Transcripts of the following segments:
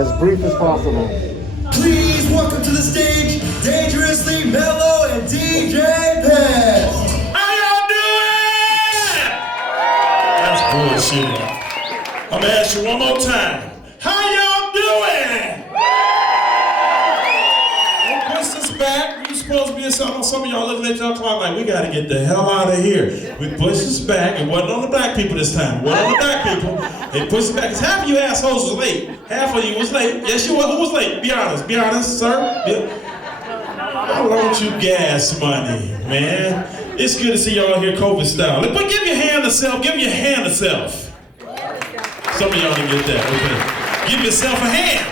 as brief as possible. Please welcome to the stage, Dangerously Mellow and DJ Pest. How y'all doing? That's bullshit. I'm gonna ask you one more time. How y'all doing? Don't push this back. You supposed to be in something. Some of y'all looking at y'all clock like, we gotta get the hell out of here. We pushed this back. It wasn't on the black people this time. It wasn't on the black people. They pushed it back. Cause half of you assholes was late. Half of you was late. Yes, you were. Who was late? Be honest, sir. I want you gas money, man. It's good to see y'all here COVID style. But give your hand to self. Give your hand to self. Some of y'all didn't get that. Okay. Give yourself a hand.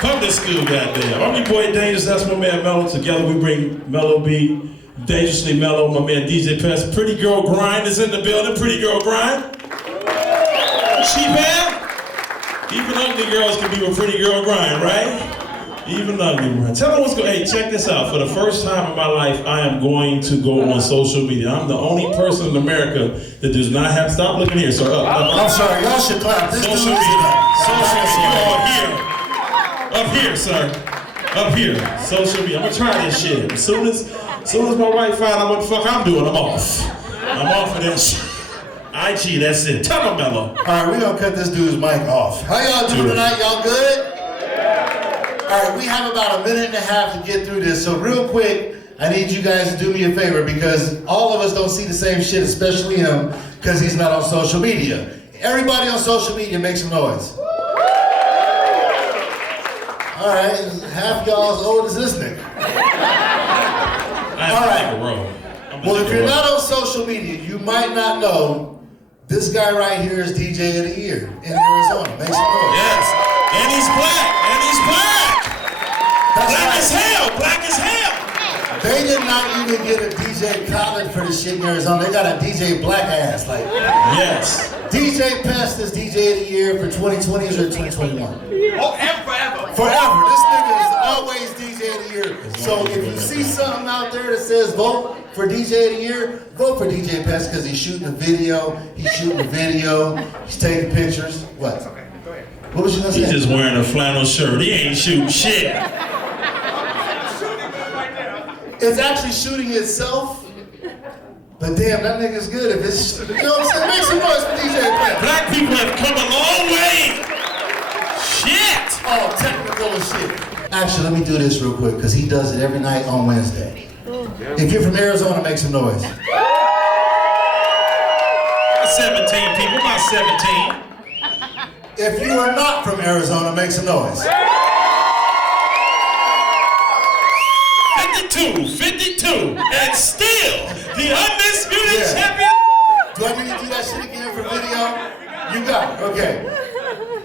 Public school, goddamn. I'm your boy Dangerous. That's my man Mellow. Together we bring Mellow Beat, Dangerously Mellow. My man DJ Pest. Pretty Girl Grind is in the building. Pretty Girl Grind. She bad? Even ugly girls can be a pretty girl grind, right? Even ugly grind. Tell them what's going on. Hey, check this out. For the first time in my life, I am going to go on social media. I'm the only person in America that does not have. Stop looking here, sir. I'm sorry, y'all should clap. This social media. Social media. You all here. Up here, sir. Up here. Social media. I'm gonna try this shit. As soon as my wife finds out what the fuck I'm doing, I'm off. I'm off of that shit. Archie, that's it. Tell them, Mellow. All right, we're gonna cut this dude's mic off. How y'all doing tonight? Y'all good? Yeah. All right, we have about a minute and a half to get through this. So real quick, I need you guys to do me a favor because all of us don't see the same shit, especially him, because he's not on social media. Everybody on social media make some noise. All right, half y'all as old as this nigga. All right. Well, if you're not on social media, you might not know this guy right here is DJ of the Year in Arizona. Make some noise. Yes, and he's black, That's black right. as hell, black as hell. They did not even get a DJ Khaled for this shit in Arizona. They got a DJ Black Ass. Like, yes. DJ Pest is DJ of the Year for 2020 or 2021. Oh, and forever. Forever. This nigga is always DJ of the Year. So if you see something out there that says vote for DJ of the Year, vote for DJ Pest because he's shooting a video. He's taking pictures. What? Okay, go ahead. What was you gonna say? He's just wearing a flannel shirt. He ain't shooting shit. It's actually shooting itself. But damn, that nigga's good. If it's, you know what I'm saying? Make some noise for DJ Pest. Black people have come a long way. Shit. Oh, technical as shit. Actually, let me do this real quick because he does it every night on Wednesday. If you're from Arizona, make some noise. 17 people, about 17. If you are not from Arizona, make some noise. 52, and still the undisputed champion. Do I need to do that shit again for video? You got it, okay.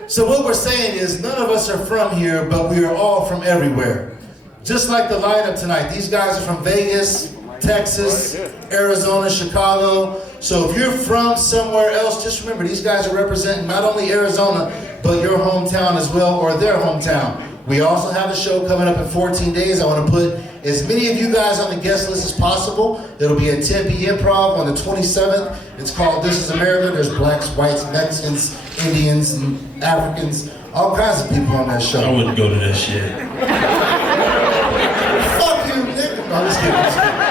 So what we're saying is none of us are from here, but we are all from everywhere. Just like the lineup tonight, these guys are from Vegas, Texas, Arizona, Chicago. So if you're from somewhere else, just remember these guys are representing not only Arizona, but your hometown as well, or their hometown. We also have a show coming up in 14 days. I want to put as many of you guys on the guest list as possible. It'll be at Tempe Improv on the 27th. It's called This Is America. There's blacks, whites, Mexicans, Indians, and Africans, all kinds of people on that show. I wouldn't go to that shit. Fuck you, nigga. No, I'm just kidding.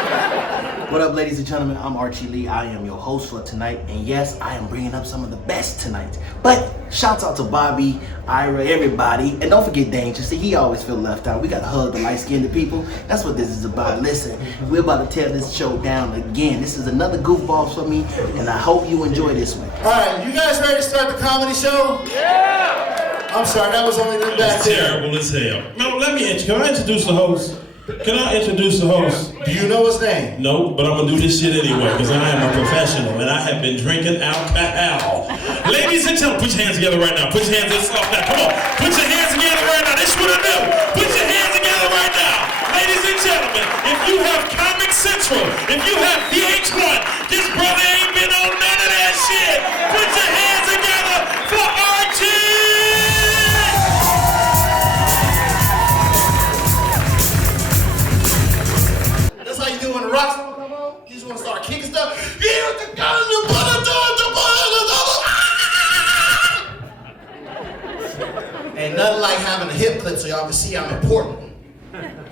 What up, ladies and gentlemen? I'm Archie Lee. I am your host for tonight. And yes, I am bringing up some of the best tonight. But shouts out to Bobby, Ira, everybody. And don't forget Danger. See, he always feel left out. We got to hug the light-skinned people. That's what this is about. Listen, we're about to tear this show down again. This is another Goofbawlz for me. And I hope you enjoy this one. All right, you guys ready to start the comedy show? Yeah! I'm sorry, that was only them back there. Terrible as hell. No, can I introduce the host? Can I introduce the host? Do you know his name? No, but I'm gonna do this shit anyway, because I am a professional and I have been drinking alcohol. Ladies and gentlemen, put your hands together right now. Put your hands this off now. Come on. Put your hands together right now. This is what I do. Put your hands together right now. Ladies and gentlemen, if you have Comic Central, if you have VH1, this brother ain't been on none of that shit. Put your hands together for Archie! Rocks, you just want to start kicking stuff. Ain't nothing like having a hip clip so y'all can see I'm important.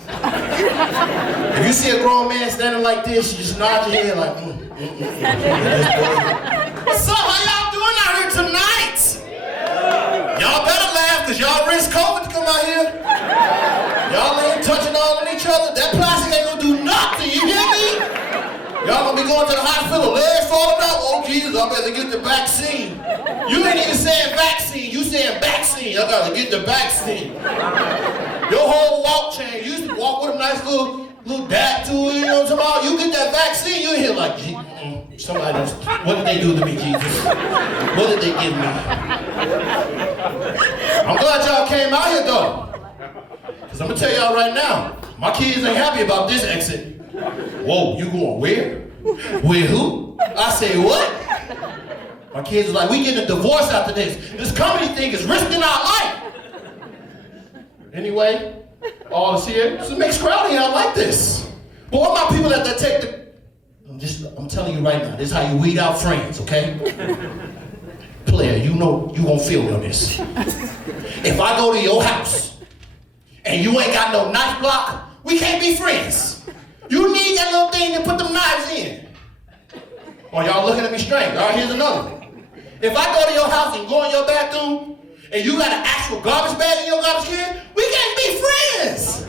If you see a grown man standing like this, you just nod your head like, What's up? How y'all doing out here tonight? Y'all better laugh, because y'all risk COVID to come out here. Y'all ain't touching all on each other. That plastic ain't gonna do nothing, you hear me? Y'all gonna be going to the hospital, legs falling out. Oh Jesus, I better get the vaccine. You ain't even saying vaccine, you saying vaccine. I gotta get the vaccine. Your whole walk chain, you used to walk with a nice little dap to it, you know what I'm talking about? You get that vaccine, you in here like, somebody else, what did they do to me, Jesus? What did they give me? I'm glad y'all came out here though. Because I'm gonna tell y'all right now, my kids ain't happy about this exit. Whoa, you going where? With who? I say what? My kids was like, we getting a divorce after this. This comedy thing is risking our life. Anyway, all is here. It's a mixed crowd here. I like this. But what about people that take the... I'm telling you right now, this is how you weed out friends, okay? Player, you know you gonna feel me on this. If I go to your house and you ain't got no knife block, we can't be friends. You need that little thing to put them knives in. Oh, y'all looking at me strange. All right, here's another one. If I go to your house and go in your bathroom and you got an actual garbage bag in your garbage can, we can't be friends.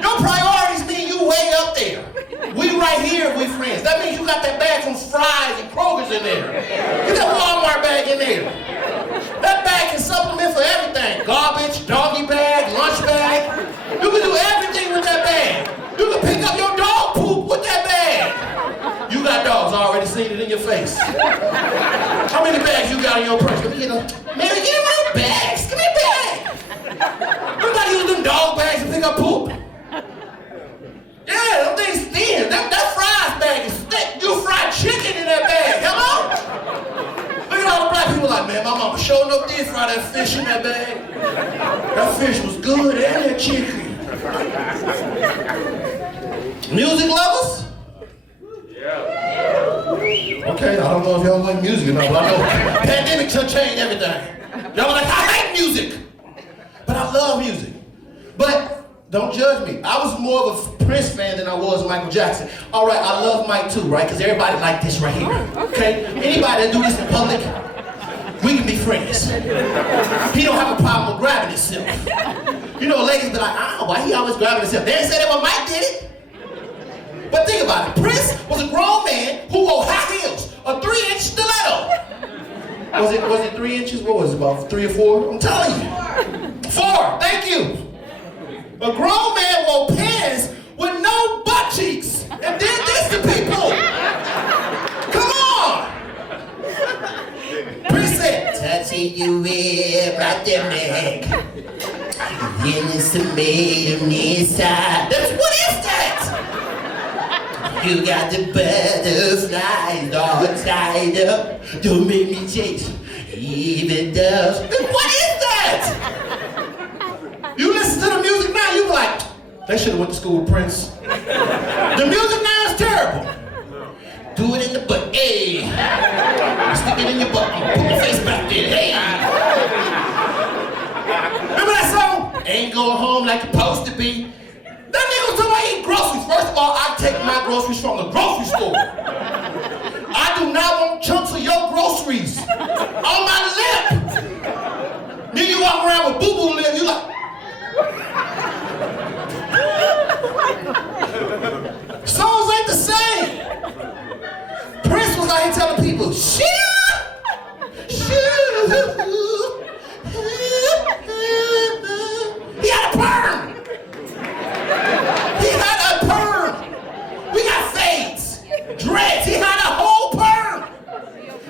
Your priorities mean you way up there. We right here if we friends. That means you got that bag from Fry's and Kroger's in there. Get that Walmart bag in there. That bag can supplement for everything. Garbage, doggy bag, lunch bag. You can do everything with that bag. You can pick up your dog poop with that bag. You got dogs, I already seen it in your face. How many bags you got in your purse? Man, get in my bags. Give me a bag. Everybody use them dog bags to pick up poop. Yeah, them things thin. That Fry's bag is thick. You fried chicken in that bag. Hello? Look at all the black people like, man, my mama sure enough did fry that fish in that bag. That fish was good and that chicken. Music lovers? Yeah. Okay, I don't know if y'all like music or not, but I know pandemic changed everything. Y'all like, I hate music, but I love music. But don't judge me. I was more of a Prince fan than I was Michael Jackson. All right, I love Mike too, right? Because everybody like this right here. Okay? Anybody that do this in public, we can be friends. He don't have a problem with grabbing himself. You know, ladies be like, why he always grabbing himself? They didn't say that when Mike did it. But think about it. Prince was a grown man who wore high heels, a 3-inch stiletto. Was it 3 inches? What was it, about 3 or 4? I'm telling you. 4, thank you. A grown man wore pants with no butt cheeks and did this to people. Come on. Prince said, touching you with right there, neck. It's the maid on the inside. What is that? You got the butterflies all tied up. Don't make me chase even does. What is that? You listen to the music now, you be like, they should have went to school with Prince. The music now is terrible. Do it in the butt, hey. Stick it in your butt, put my face back there, hey. Remember that song? Ain't going home like you're supposed to be. That nigga was talking about eating groceries. First of all, I take my groceries from the grocery store. I do not want chunks of your groceries on my lip. Then you walk around with boo-boo lip, you like... Songs ain't the same. Prince was out here telling people, shit. He had a perm. He had a perm. We got fades, dreads. He had a whole perm.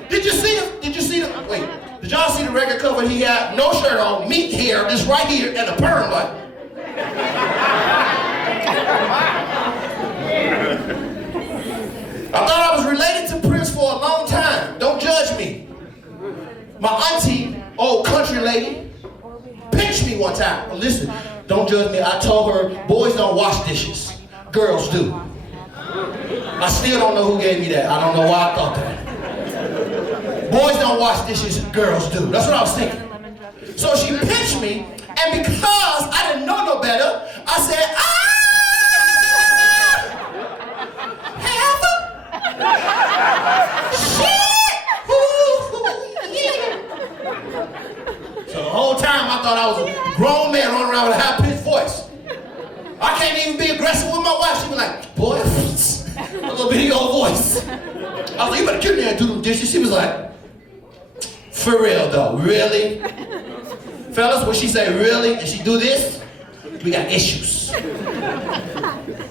Did y'all see the record cover? He had no shirt on, meat hair, just right here, and a perm like. I thought I was related to Prince for a long time. Don't judge me. My auntie, old country lady, pinched me one time. Well, listen, don't judge me. I told her, boys don't wash dishes. Girls do. I still don't know who gave me that. I don't know why I thought that. Boys don't wash dishes, girls do. That's what I was thinking. So she pinched me, and because I didn't know no better, I said, So the whole time I thought I was a grown man running around with a high-pitched voice. I can't even be aggressive with my wife. She be like, boy, a little bitty old voice. I was like, you better get in there and do them dishes. She was like, for real though, really? Fellas, when she say really and she do this, we got issues.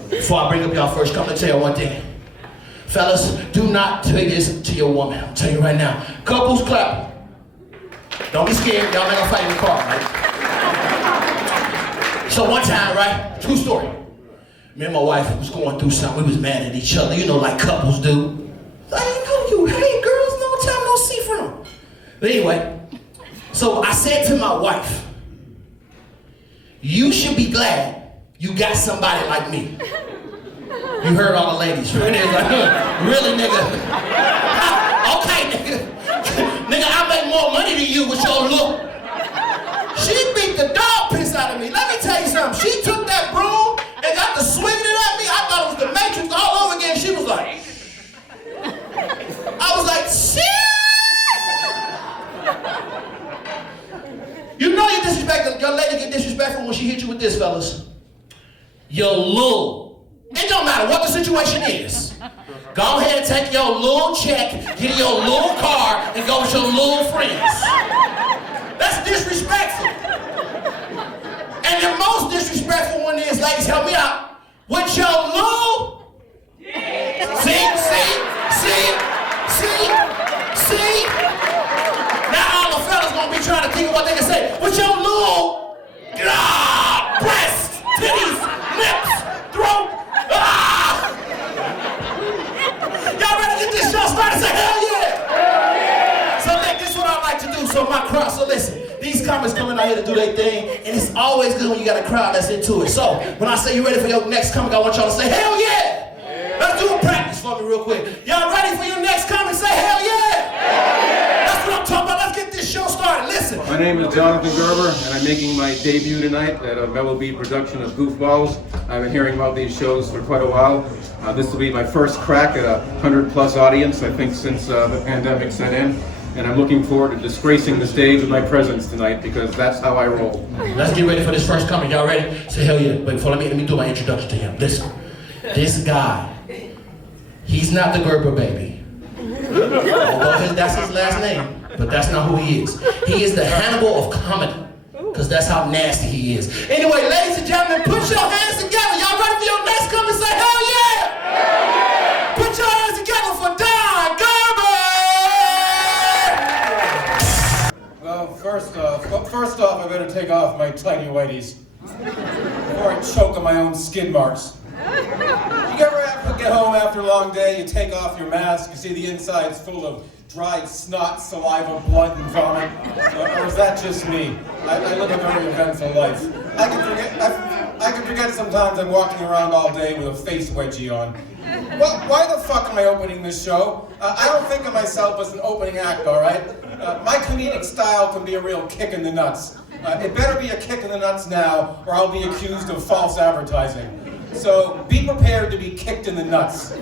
Before I bring up y'all first, come to tell you one thing. Fellas, do not say this to your woman. I'm telling you right now. Couples clap. Don't be scared, y'all not gonna fight in the car, right? So one time, right, true story. Me and my wife was going through something. We was mad at each other, you know, like couples do. I didn't know you. Hey, girls, no time, no see from them. But anyway, so I said to my wife, you should be glad you got somebody like me. You heard all the ladies, right? They was like, really, nigga? Okay, nigga. Nigga, I make more money than you with your look. She beat the dog piss out of me. Let me tell you something. She took that broom and got to swinging it at me. I thought it was the Matrix all over again. She was like, I was like, shit! You know you disrespect, your lady get disrespectful when she hit you with this, fellas. Your lil. It don't matter what the situation is. Go ahead and take your little check, get in your little car, and go with your little friends. That's disrespectful. And the most disrespectful one is, ladies, help me out. With your little... See? Now all the fellas gonna be trying to think of what they can say. With your little... breasts, titties, lips, throat... Y'all ready to get this show started? Say hell yeah! Hell yeah! So look, this is what I like to do. So my crowd, so listen, these comics coming out here to do their thing, and it's always good when you got a crowd that's into it. So when I say you ready for your next comic, I want y'all to say hell yeah! Let's do a practice for me real quick. Y'all ready for your next comic? Say hell yeah! Hell yeah! That's what I'm talking about. Let's get this show started. Listen. My name is Jonathan Gerber, and I'm making my debut tonight at a Mellow production of Goofbawlz. I've been hearing about these shows for quite a while. This will be my first crack at a 100+ audience, I think, since the pandemic set in. And I'm looking forward to disgracing the stage with my presence tonight, because that's how I roll. Let's get ready for this first comic. Y'all ready? Say hell yeah. But before, let me do my introduction to him. Listen, this guy, he's not the Gerber baby. Although that's his last name, but that's not who he is. He is the Hannibal of comedy, because that's how nasty he is. Anyway, ladies and gentlemen, put your hands together. Y'all ready for your next comic? Say hell yeah! Hell yeah! Put your hands together for Don Gerber! Well, first off, I better take off my tighty whities before I choke on my own skid marks. You ever have to get home after a long day, you take off your mask, you see the inside's full of dried snot, saliva, blood, and vomit? Or is that just me? I live a very eventful life. I can forget sometimes I'm walking around all day with a face wedgie on. Well, why the fuck am I opening this show? I don't think of myself as an opening act, all right? My comedic style can be a real kick in the nuts. It better be a kick in the nuts now, or I'll be accused of false advertising. So be prepared to be kicked in the nuts.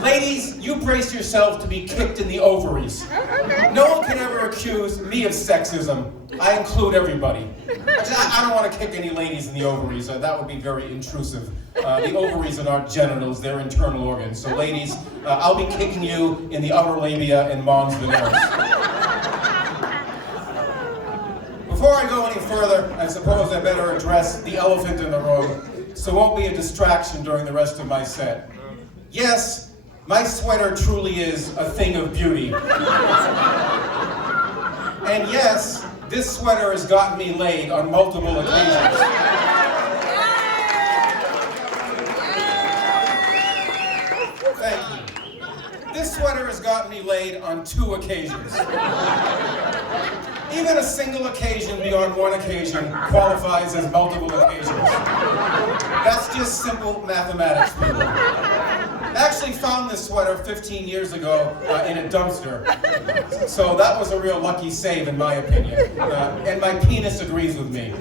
Ladies, you brace yourself to be kicked in the ovaries. No one can ever accuse me of sexism. I include everybody. I don't want to kick any ladies in the ovaries. That would be very intrusive. The ovaries are not genitals, they're internal organs. So ladies, I'll be kicking you in the upper labia and mons veneris. Before I go any further, I suppose I better address the elephant in the room, so it won't be a distraction during the rest of my set. Yes, my sweater truly is a thing of beauty. And yes, this sweater has gotten me laid on multiple occasions. Thank you. This sweater has gotten me laid on 2 occasions. Even a single occasion beyond 1 occasion qualifies as multiple occasions. That's just simple mathematics, people. Actually found this sweater 15 years ago in a dumpster. So that was a real lucky save in my opinion. And my penis agrees with me.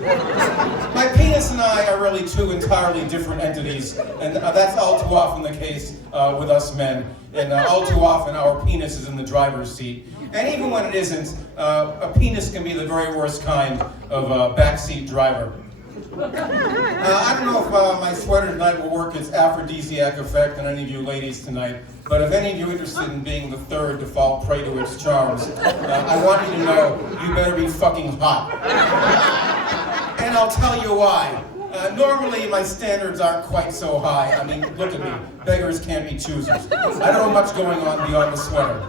My penis and I are really two entirely different entities, and that's all too often the case with us men. And all too often our penis is in the driver's seat. And even when it isn't, a penis can be the very worst kind of backseat driver. I don't know if my sweater tonight will work its aphrodisiac effect on any of you ladies tonight, but if any of you are interested in being the third to fall prey to its charms, I want you to know you better be fucking hot. And I'll tell you why. Normally my standards aren't quite so high. I mean, look at me. Beggars can't be choosers. I don't know much going on beyond the sweater.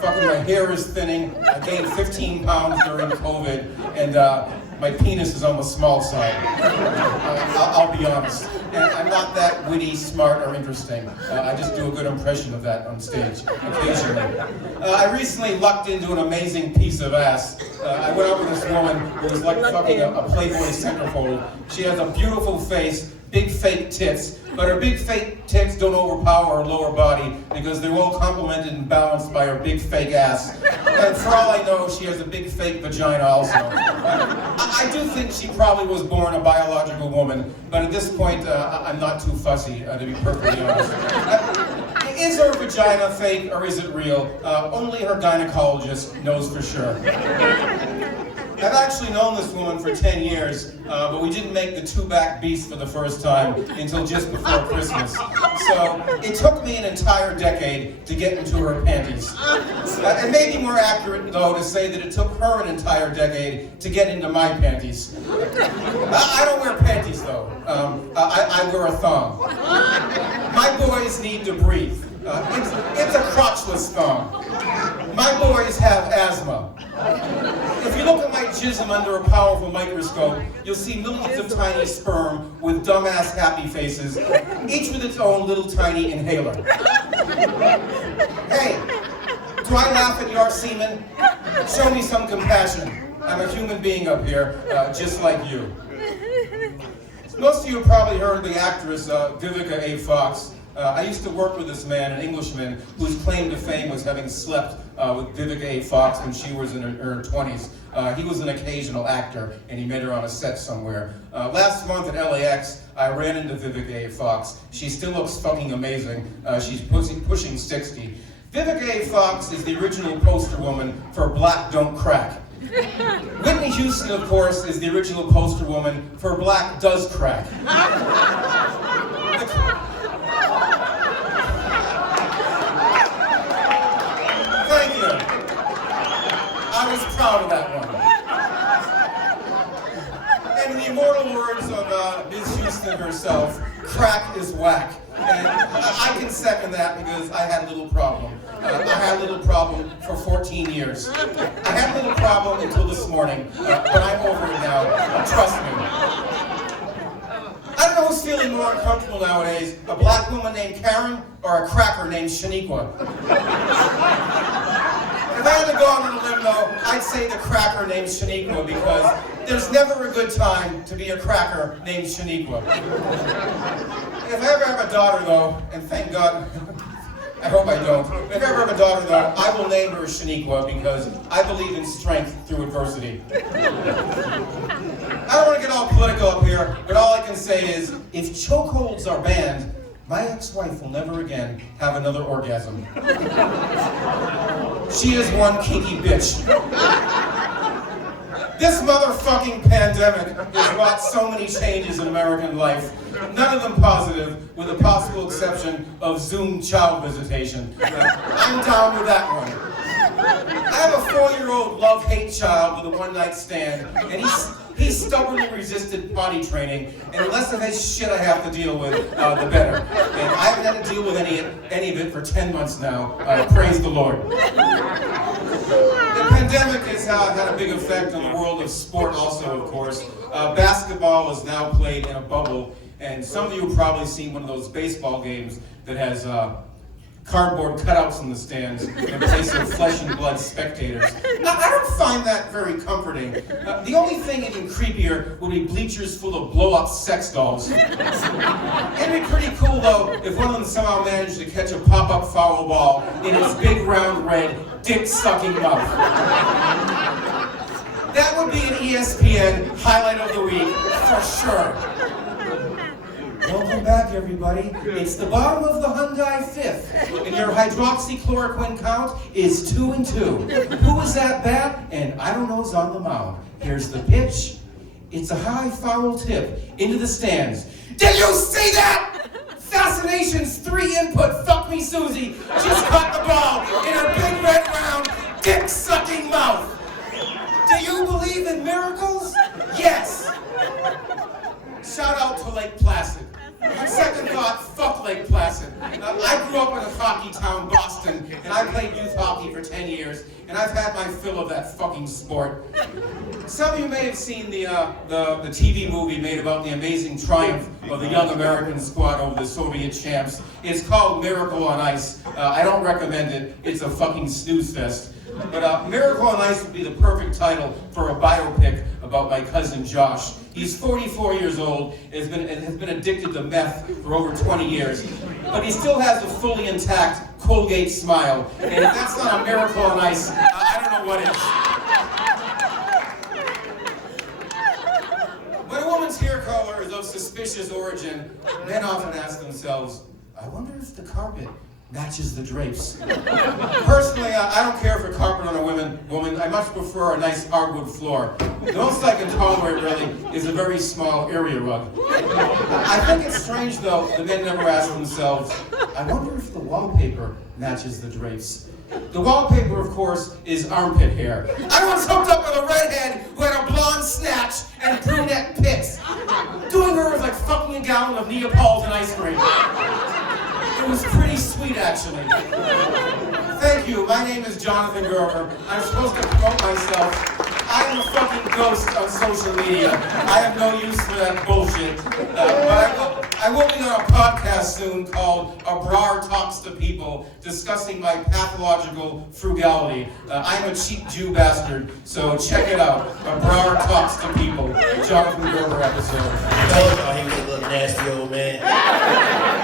Fucking my hair is thinning. I gained 15 pounds during COVID, and my penis is on the small side. I'll be honest. And I'm not that witty, smart, or interesting. I just do a good impression of that on stage, occasionally. I recently lucked into an amazing piece of ass. I went out with this woman who was like fucking a Playboy centerfold. She has a beautiful face, big fake tits, but her big fake tits don't overpower her lower body because they're well complemented and balanced by her big fake ass. And for all I know, she has a big fake vagina also. I do think she probably was born a biological woman, but at this point, I'm not too fussy, to be perfectly honest. Is her vagina fake or is it real? Only her gynecologist knows for sure. I've actually known this woman for 10 years, but we didn't make the two-back beast for the first time until just before Christmas. So it took me an entire decade to get into her panties. It may be more accurate, though, to say that it took her an entire decade to get into my panties. I don't wear panties, though. I wear a thong. My boys need to breathe. It's a crotchless thong. My boys have asthma. If you look at my jism under a powerful microscope, you'll see millions of tiny sperm with dumbass happy faces, each with its own little tiny inhaler. Hey, do I laugh at your semen? Show me some compassion. I'm a human being up here, just like you. Most of you have probably heard the actress Vivica A. Fox. I used to work with this man, an Englishman, whose claim to fame was having slept with Vivica A. Fox when she was in her 20s. He was an occasional actor, and he met her on a set somewhere. Last month at LAX, I ran into Vivica A. Fox. She still looks fucking amazing. She's pushing 60. Vivica A. Fox is the original poster woman for Black Don't Crack. Whitney Houston, of course, is the original poster woman for Black Does Crack. Thank you. I was proud of that one. And in the immortal words of Ms. Houston herself, crack is whack. And I can second that because I had a little problem. I had a little problem for 14 years. I had a little problem until this morning, but I'm over it now. Trust me. I don't know who's feeling more uncomfortable nowadays, a black woman named Karen or a cracker named Shaniqua. If I had to go out on a limb, though, I'd say the cracker named Shaniqua because there's never a good time to be a cracker named Shaniqua. If I ever have a daughter, though, and thank God, I hope I don't. If I ever have a daughter, though, I will name her Shaniqua because I believe in strength through adversity. I don't want to get all political up here, but all I can say is, if chokeholds are banned, my ex-wife will never again have another orgasm. She is one kinky bitch. This motherfucking pandemic has wrought so many changes in American life, none of them positive, with the possible exception of Zoom child visitation. I'm down with that one. I have a 4-year-old love-hate child with a one-night stand, and he stubbornly resisted potty training, and the less of his shit I have to deal with, the better. And I haven't had to deal with any of it for 10 months now. Praise the Lord. The pandemic has had a big effect on the world of sport also, of course. Basketball is now played in a bubble, and some of you have probably seen one of those baseball games that has cardboard cutouts in the stands in place of flesh and blood spectators. Now, I don't find that very comforting. The only thing even creepier would be bleachers full of blow-up sex dolls. It'd be pretty cool, though, if one of them somehow managed to catch a pop-up foul ball in its big, round, red, dick-sucking mouth. That would be an ESPN highlight of the week, for sure. Welcome back, everybody. It's the bottom of the Hyundai fifth, and your hydroxychloroquine count is 2 and 2. Who is that bat? And I don't know who's on the mound. Here's the pitch. It's a high foul tip into the stands. Did you see that? Fascination's 3-input fuck me Susie just caught the ball in her big red round dick-sucking mouth. Do you believe in miracles? Yes. Shout out to Lake Placid. On second thought, fuck Lake Placid. I grew up in a hockey town, Boston, and I played youth hockey for 10 years, and I've had my fill of that fucking sport. Some of you may have seen the TV movie made about the amazing triumph of the young American squad over the Soviet champs. It's called Miracle on Ice. I don't recommend it. It's a fucking snooze fest. But Miracle on Ice would be the perfect title for a biopic about my cousin Josh. He's 44 years old and has been addicted to meth for over 20 years. But he still has a fully intact Colgate smile. And if that's not a miracle on ice, I don't know what is. When a woman's hair color is of suspicious origin, men often ask themselves, I wonder if the carpet matches the drapes. Personally, I don't care for carpet on a woman. I much prefer a nice hardwood floor. The most I can tolerate, really, is a very small area rug. I think it's strange, though, that men never ask themselves, I wonder if the wallpaper matches the drapes. The wallpaper, of course, is armpit hair. I once hooked up with a redhead who had a blonde snatch and brunette pits. Doing her was like fucking a gallon of Neapolitan ice cream. It was pretty sweet, actually. Thank you. My name is Jonathan Gerber. I'm supposed to promote myself. I am a fucking ghost on social media. I have no use for that bullshit. But I will be on a podcast soon called Abrar Talks to People, discussing my pathological frugality. I'm a cheap Jew bastard, so check it out. Abrar Talks to People. Jonathan Gerber episode. I told y'all he was a little nasty old man.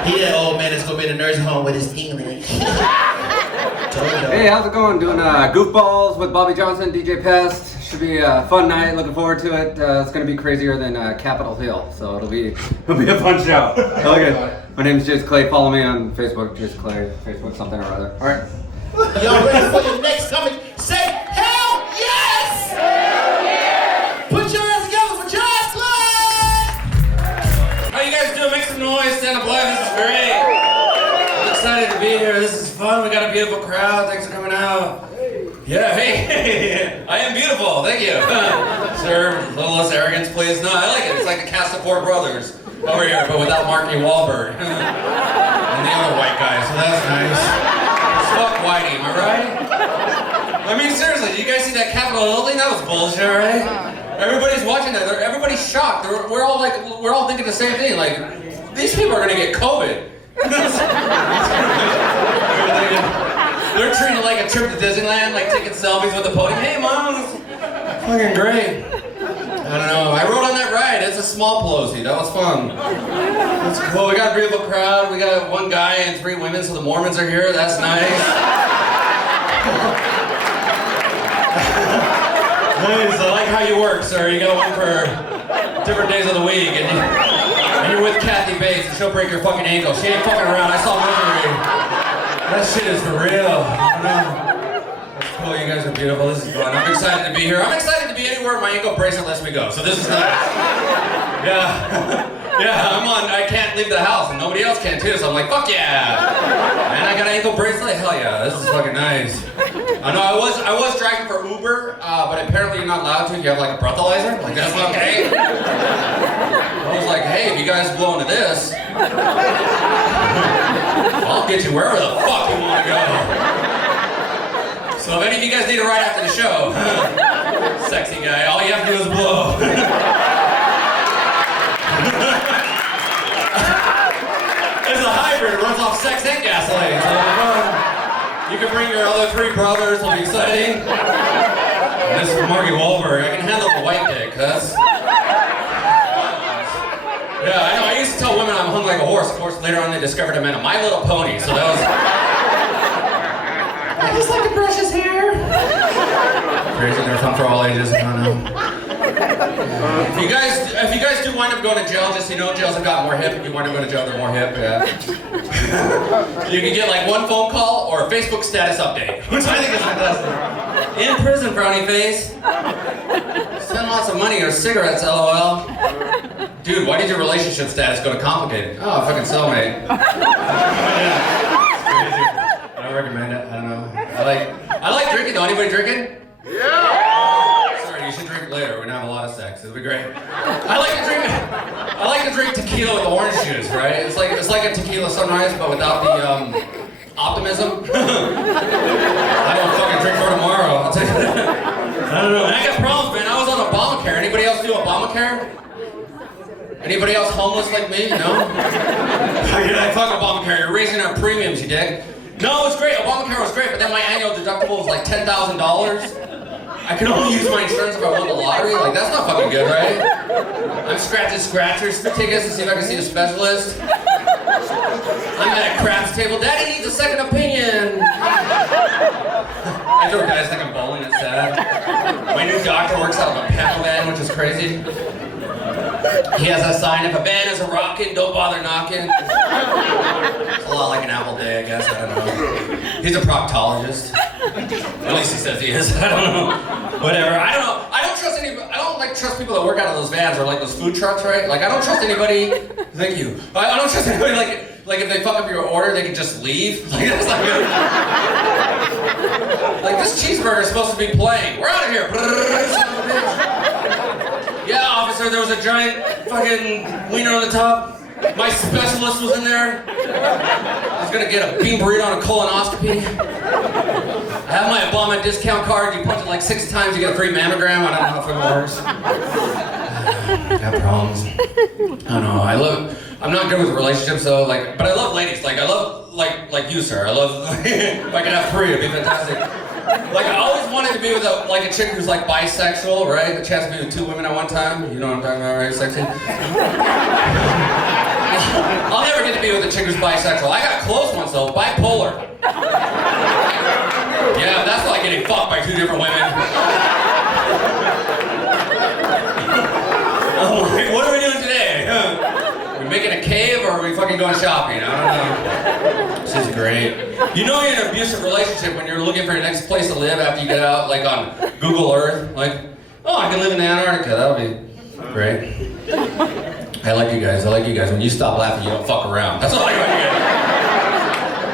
He that old man that's gonna be in a nursing home with his English. Hey, how's it going? Doing Goofbawlz with Bobby Johnson, DJ Pest. Should be a fun night. Looking forward to it. It's gonna be crazier than Capitol Hill, so it'll be a fun show. Okay. My name is Jason Clay. Follow me on Facebook, Jason Clay. Facebook something or other. All right. Y'all ready for your next comic? Say hell yes! Hell yeah! Put your hands together for Josh Clay! How you guys doing? Make some noise. Stand up live. This is great. I'm excited to be here. This is fun. We got a beautiful crowd. Thanks for coming out. Yeah, hey, I am beautiful. Thank you. Sir, a little less arrogance, please. No, I like it. It's like the cast of Four Brothers over here, but without Marky Wahlberg and the other white guy. So that's nice. Fuck Whitey, am I right? I mean, seriously, did you guys see that Capitol Hill thing? That was bullshit, right? Everybody's watching that. Everybody's shocked. We're all thinking the same thing. Like, these people are gonna get COVID. They're treating it like a trip to Disneyland, like taking selfies with the podium. Hey, Mom, it's fucking great. I don't know. I rode on that ride. It's a small Pelosi. That was fun. That's cool. We got a beautiful crowd. We got one guy and 3 women, so the Mormons are here. That's nice. Nice. I like how you work, sir. You got one for different days of the week, and you're with Kathy Bates, and she'll break your fucking ankle. She ain't fucking around. I saw Mercury. That shit is for real. That's cool, you guys are beautiful. This is fun. I'm excited to be here. I'm excited to be anywhere my ankle bracelet lets me go. So this is nice. Yeah, I can't leave the house and nobody else can too. So I'm like, fuck yeah. And I got an ankle bracelet? Hell yeah, this is fucking nice. I know I was driving for Uber, but apparently you're not allowed to if you have like a breathalyzer. Like that's not okay. I was like, hey, if you guys blow into this, I'll get you wherever the fuck you want to go. So if any of you guys need a ride after the show, sexy guy, all you have to do is blow. It's a hybrid, it runs off sex and gasoline. So wedding. And this is Marky Wahlberg. I can handle the white dick, cuz. Yeah, I know. I used to tell women I'm hung like a horse. Of course, later on they discovered I meant a My Little Pony, so that was... I just like to brush his hair. Crazy, they're fun for all ages. I don't know. If you guys do wind up going to jail, just so you know, jails have gotten more hip. If you wind up going to jail, they're more hip. Yeah. You can get like one phone call or a Facebook status update, which I think is fantastic. In prison, brownie face. Spend lots of money or cigarettes, LOL. Dude, why did your relationship status go to complicated? Oh, fucking cellmate. I don't recommend it. I don't know. I like drinking though. Anybody drinking? Yeah. Sorry, you should drink later. We're gonna have a lot of sex. It'll be great. I like to drink tequila with orange juice. Right? It's like a tequila sunrise, but without the optimism. I don't fucking drink for tomorrow. I'll tell you that. I don't know. I got problems, man. I was on Obamacare. Anybody else do Obamacare? Anybody else homeless like me? No? Yeah, fuck Obamacare. You're raising our premiums, you dick. No, it was great. Obamacare was great, but then my annual deductible was like $10,000. I could only use my insurance if I won the lottery. Like, that's not fucking good, right? I'm scratching scratchers for tickets to see if I can see the specialist. I'm at a craps table. Daddy needs a second opinion. I know guys think I'm bowling. It's sad. My new doctor works out of a panel van, which is crazy. He has a sign, if a band is a rockin', don't bother knocking. It's a lot like an apple day, I guess, I don't know. He's a proctologist. At least he says he is, I don't know. Whatever, I don't know. I don't trust people that work out of those vans or like those food trucks, right? Like I don't trust anybody, thank you. I don't trust anybody like if they fuck up your order, they can just leave. Like that's not good. Like this cheeseburger is supposed to be plain. We're out of here. Yeah, officer, there was a giant fucking wiener on the top. My specialist was in there. I was gonna get a bean burrito and a colonoscopy. I have my Obama discount card. You punch it like 6 times, you get a free mammogram. I don't know how it works. I have problems. I don't know. I'm not good with relationships though. But I love ladies. Like I love like you, sir. I love if I could have 3, it'd be fantastic. Like I always wanted to be with a chick who's like bisexual, right? The chance to be with 2 women at one time. You know what I'm talking about, right? Sexy. I'll never get to be with a chick who's bisexual. I got close ones though, bipolar. Yeah, that's like getting fucked by 2 different women. I'm like, what are we doing today? Are we making a cave or are we fucking going shopping? I don't know. She's great. You know you're in an abusive relationship when you're looking for your next place to live after you get out, like on Google Earth. Like, oh, I can live in Antarctica. That'll be great. I like you guys. When you stop laughing, you don't fuck around. That's all I like about you guys.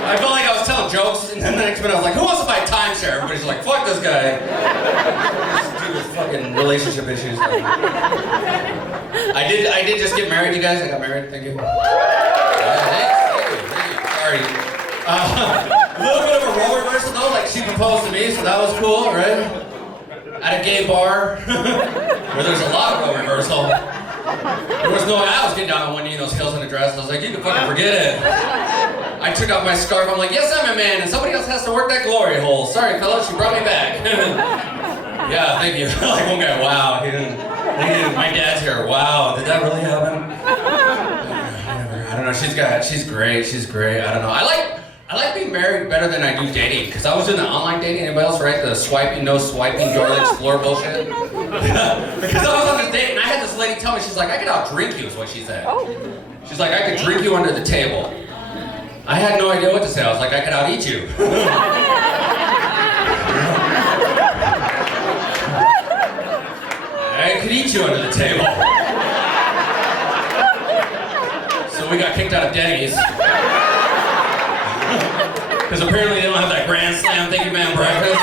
I felt like I was telling jokes, and then the next minute I was like, who wants to buy a timeshare? Everybody's like, fuck this guy. This dude with fucking relationship issues. I did just get married, you guys. I got married, thank you. Thanks. Sorry. A little bit of a role reversal though, like she proposed to me, so that was cool, right? At a gay bar, where there's a lot of role reversal. There was no way I was getting down on one knee in those heels in a dress. I was like, you can fucking forget it. I took off my scarf. I'm like, yes, I'm a man, and somebody else has to work that glory hole. Sorry, fellas, you brought me back. Yeah, thank you. Like one guy, wow. My dad's here. Wow, did that really happen? I don't know. She's great. I don't know. I like being married better than I do dating, because I was doing the online dating. Anybody else, right? The swiping, no swiping, door explore bullshit. Because I was on this date and I had this lady tell me, she's like, I could out-drink you, is what she said. She's like, I could drink you under the table. I had no idea what to say. I was like, I could out-eat you. I could eat you under the table. So we got kicked out of Denny's. Because apparently they don't have that Grand Slam Thank You Man breakfast.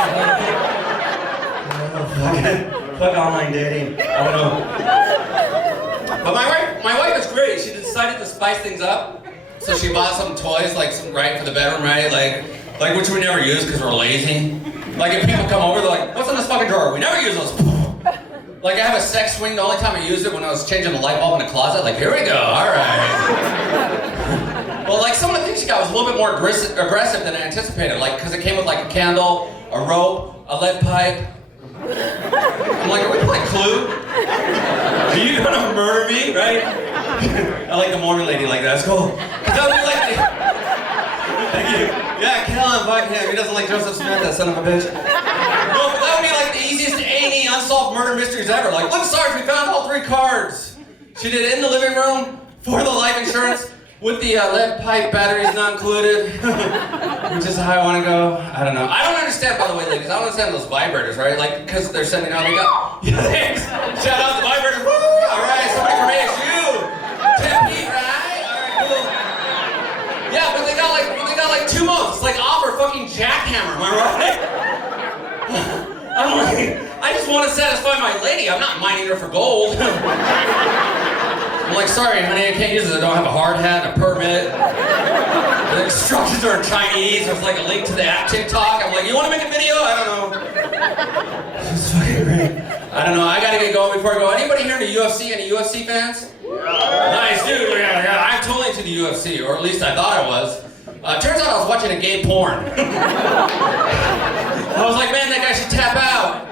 Fuck online dating. I don't know. But my wife is great. She decided to spice things up. So she bought some toys, like some for the bedroom, right? Like which we never use because we're lazy. Like if people come over, they're like, what's in this fucking drawer? We never use those. Like I have a sex swing. The only time I used it when I was changing the light bulb in the closet. Like here we go. All right. Well, like some of the things she got was a little bit more aggressive than I anticipated. Like, because it came with like a candle, a rope, a lead pipe. I'm like, are we playing Clue? Are you gonna murder me, right? I like the Mormon lady like that. It's cool. That would be like thank you. Yeah, kill him, fuck him. He doesn't like Joseph Smith, that son of a bitch. No, but that would be like the easiest A&E unsolved murder mysteries ever. Like, look, Sarge, we found all 3 cards. She did it in the living room for the life insurance with the lead pipe batteries not included. Which is how I want to go. I don't know. I don't understand, by the way, ladies. I don't understand those vibrators, right? Like, because they're sending out, they got, yeah, thanks. Shout out the vibrators. Woo! All right, somebody from ASU. 10 feet, right? All right, cool. Yeah, but they got like 2 months. It's like offer fucking jackhammer, am I right? I just want to satisfy my lady. I'm not mining her for gold. I'm like, sorry, honey, I can't use this. I don't have a hard hat, a permit. The instructions are in Chinese. There's like a link to the app TikTok. I'm like, you want to make a video? I don't know. It's fucking great. I don't know. I gotta get going before I go. Anybody here into UFC? Any UFC fans? Nice, dude. Yeah. I'm totally into the UFC, or at least I thought I was. Turns out I was watching a gay porn. I was like, man, that guy should tap out.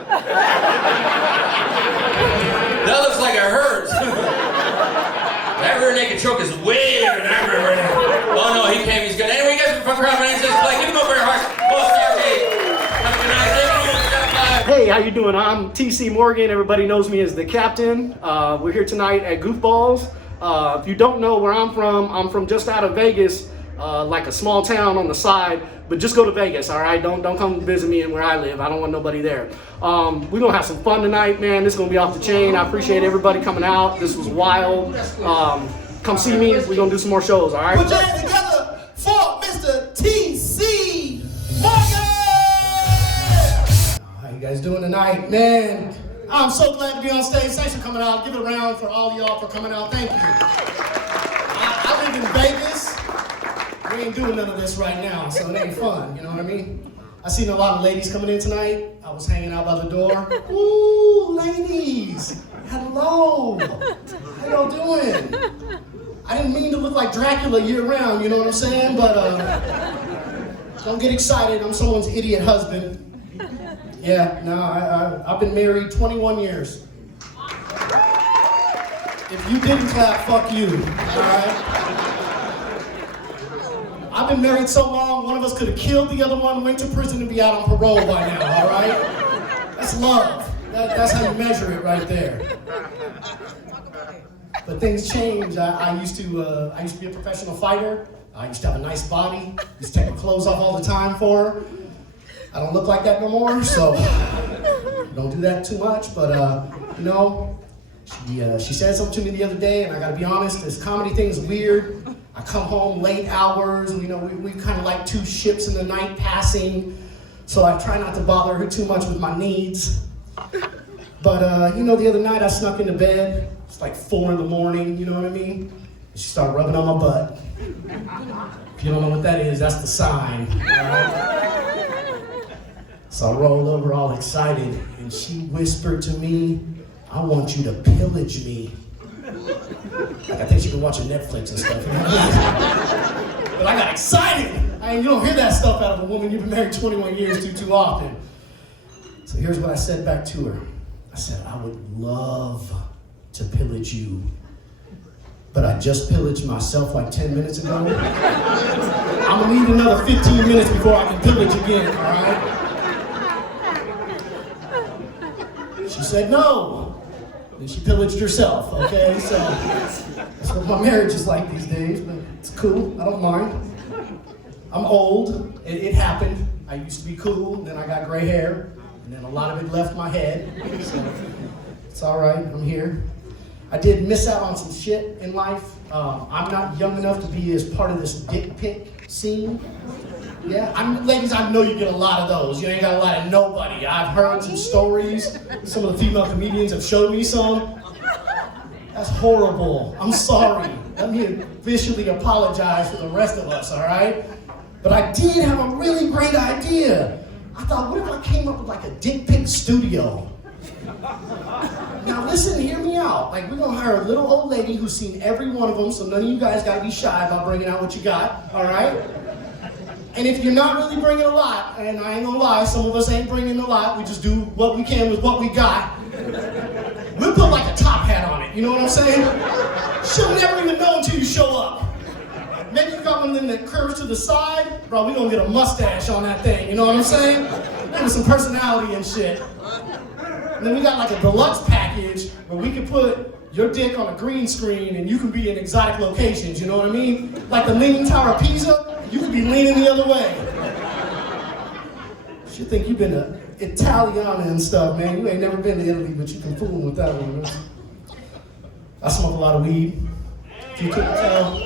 That looks like it hurts. That rear naked choke is way better than that rear naked. Oh no, he came, he's good. Anyway, you guys are fucking around. My name's Jason Clay. Give him up for your hearts. Most Archie. Have a good night. Hey, how you doing? I'm TC Morgan. Everybody knows me as the captain. We're here tonight at Goofbawlz. If you don't know where I'm from just out of Vegas, like a small town on the side. But just go to Vegas, all right? Don't come visit me in where I live. I don't want nobody there. We're gonna have some fun tonight, man. This is gonna be off the chain. I appreciate everybody coming out. This was wild. Come see me. We're gonna do some more shows, all right? Put your hands together for Mr. TC Morgan! How you guys doing tonight? Man, I'm so glad to be on stage. Thanks for coming out. Give it a round for all y'all for coming out. Thank you. I live in Vegas. We ain't doing none of this right now, so it ain't fun, you know what I mean? I seen a lot of ladies coming in tonight. I was hanging out by the door. Ooh, ladies, hello. How y'all doing? I didn't mean to look like Dracula year round, you know what I'm saying? But don't get excited, I'm someone's idiot husband. Yeah, no, I've been married 21 years. If you didn't clap, fuck you, all right? I've been married so long, one of us could have killed the other one, went to prison, and be out on parole by now, all right? That's love. That's how you measure it right there. But things change. I used to be a professional fighter. I used to have a nice body. Used to take my clothes off all the time for her. I don't look like that no more, so don't do that too much. But you know, she said something to me the other day, and I gotta be honest, this comedy thing's weird. I come home late hours, and you know, we kind of like 2 ships in the night passing, so I try not to bother her too much with my needs. But you know, the other night I snuck into bed. It's like 4 in the morning, you know what I mean? She started rubbing on my butt. If you don't know what that is, that's the sign, all right? So I rolled over all excited, and she whispered to me, "I want you to pillage me." Like, I think she been watching Netflix and stuff. You know? But I got excited. You don't hear that stuff out of a woman you've been married 21 years too often. So here's what I said back to her. I said, "I would love to pillage you, but I just pillaged myself like 10 minutes ago. I'm gonna need another 15 minutes before I can pillage again, all right?" She said no. And she pillaged herself, okay? So that's what my marriage is like these days, but it's cool, I don't mind. I'm old, it happened. I used to be cool, then I got gray hair, and then a lot of it left my head. So it's all right, I'm here. I did miss out on some shit in life. I'm not young enough to be as part of this dick pic scene. Yeah, ladies, I know you get a lot of those. You ain't got a lot of nobody. I've heard some stories. Some of the female comedians have showed me some. That's horrible. I'm sorry. Let me officially apologize for the rest of us, all right? But I did have a really great idea. I thought, what if I came up with like a dick pic studio? Now listen, hear me out. Like, we're gonna hire a little old lady who's seen every one of them, so none of you guys gotta be shy about bringing out what you got, all right? And if you're not really bringing a lot, and I ain't gonna lie, some of us ain't bringing a lot, we just do what we can with what we got. We'll put like a top hat on it, you know what I'm saying? She'll never even know until you show up. Maybe you got one of them that curves to the side, bro, we gonna get a mustache on that thing, you know what I'm saying? Give it some personality and shit. And then we got like a deluxe package where we can put your dick on a green screen and you can be in exotic locations, you know what I mean? Like the Leaning Tower of Pisa, you could be leaning the other way. You think you've been to Italiana and stuff, man. You ain't never been to Italy, but you can fool them with that one. Man. I smoke a lot of weed. If you couldn't tell.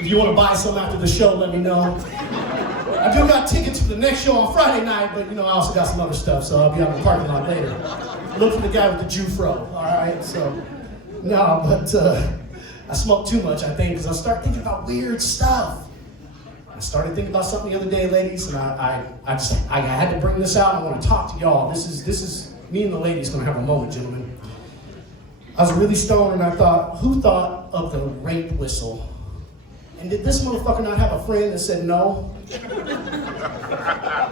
If you want to buy some after the show, let me know. I do got tickets for the next show on Friday night, but you know, I also got some other stuff, so I'll be out in the parking lot later. Look for the guy with the Jew fro, all right? So, no, but I smoke too much, I think, because I start thinking about weird stuff. I started thinking about something the other day, ladies, and I had to bring this out. I want to talk to y'all. This is me and the ladies gonna have a moment, gentlemen. I was really stoned, and I thought, who thought of the rape whistle? And did this motherfucker not have a friend that said no?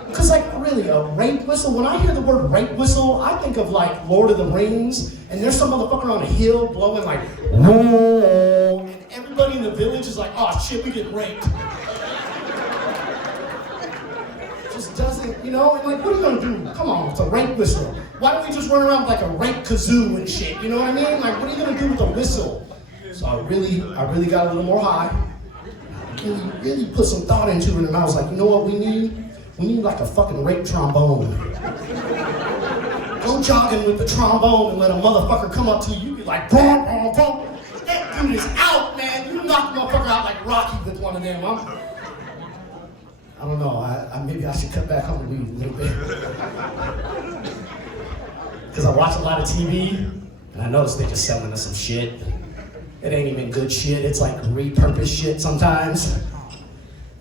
Because, like, really, a rape whistle? When I hear the word rape whistle, I think of, like, Lord of the Rings, and there's some motherfucker on a hill blowing, like, whoa, and everybody in the village is like, oh, shit, we get raped. Just doesn't, you know? And, like, what are you gonna do? Come on, it's a rape whistle. Why don't we just run around with, like, a rape kazoo and shit? You know what I mean? Like, what are you gonna do with a whistle? So I really got a little more high. Really put some thought into it, and I was like, you know what we need? We need like a fucking rape trombone. Go jogging with the trombone and let a motherfucker come up to you, you be like, boom, boom, boom. That dude is out, man. You knock the motherfucker out like Rocky with one of them. I don't know, maybe I should cut back on the weed a little bit. Because I watch a lot of TV, and I notice they just selling us some shit. It ain't even good shit, it's like repurposed shit sometimes.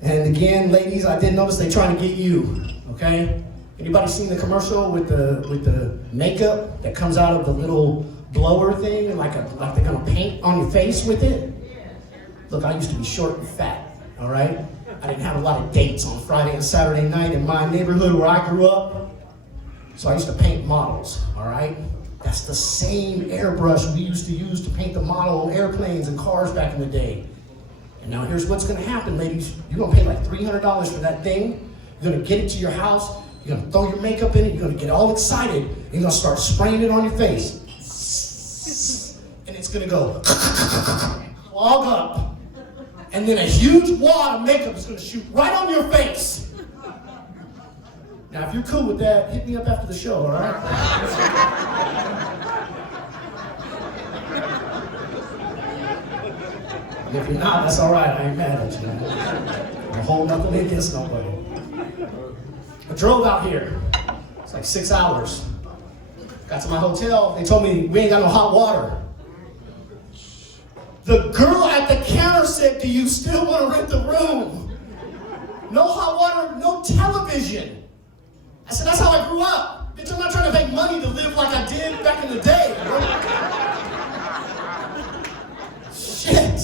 And again, ladies, I did notice they trying to get you, okay? Anybody seen the commercial with the makeup that comes out of the little blower thing, like they're gonna paint on your face with it? Look, I used to be short and fat, all right? I didn't have a lot of dates on Friday and Saturday night in my neighborhood where I grew up. So I used to paint models, all right? That's the same airbrush we used to use to paint the model of airplanes and cars back in the day. And now here's what's gonna happen, ladies. You're gonna pay like $300 for that thing. You're gonna get it to your house. You're gonna throw your makeup in it. You're gonna get all excited. And you're gonna start spraying it on your face. And it's gonna go clog up. And then a huge wad of makeup is gonna shoot right on your face. Now, if you're cool with that, hit me up after the show, all right? And if you're not, that's all right. I ain't mad at you. I'm holding nothing against nobody. I drove out here. It's like 6 hours. Got to my hotel. They told me we ain't got no hot water. The girl at the counter said, do you still want to rent the room? No hot water, no television. I said, that's how I grew up. Bitch, I'm not trying to make money to live like I did back in the day. Shit.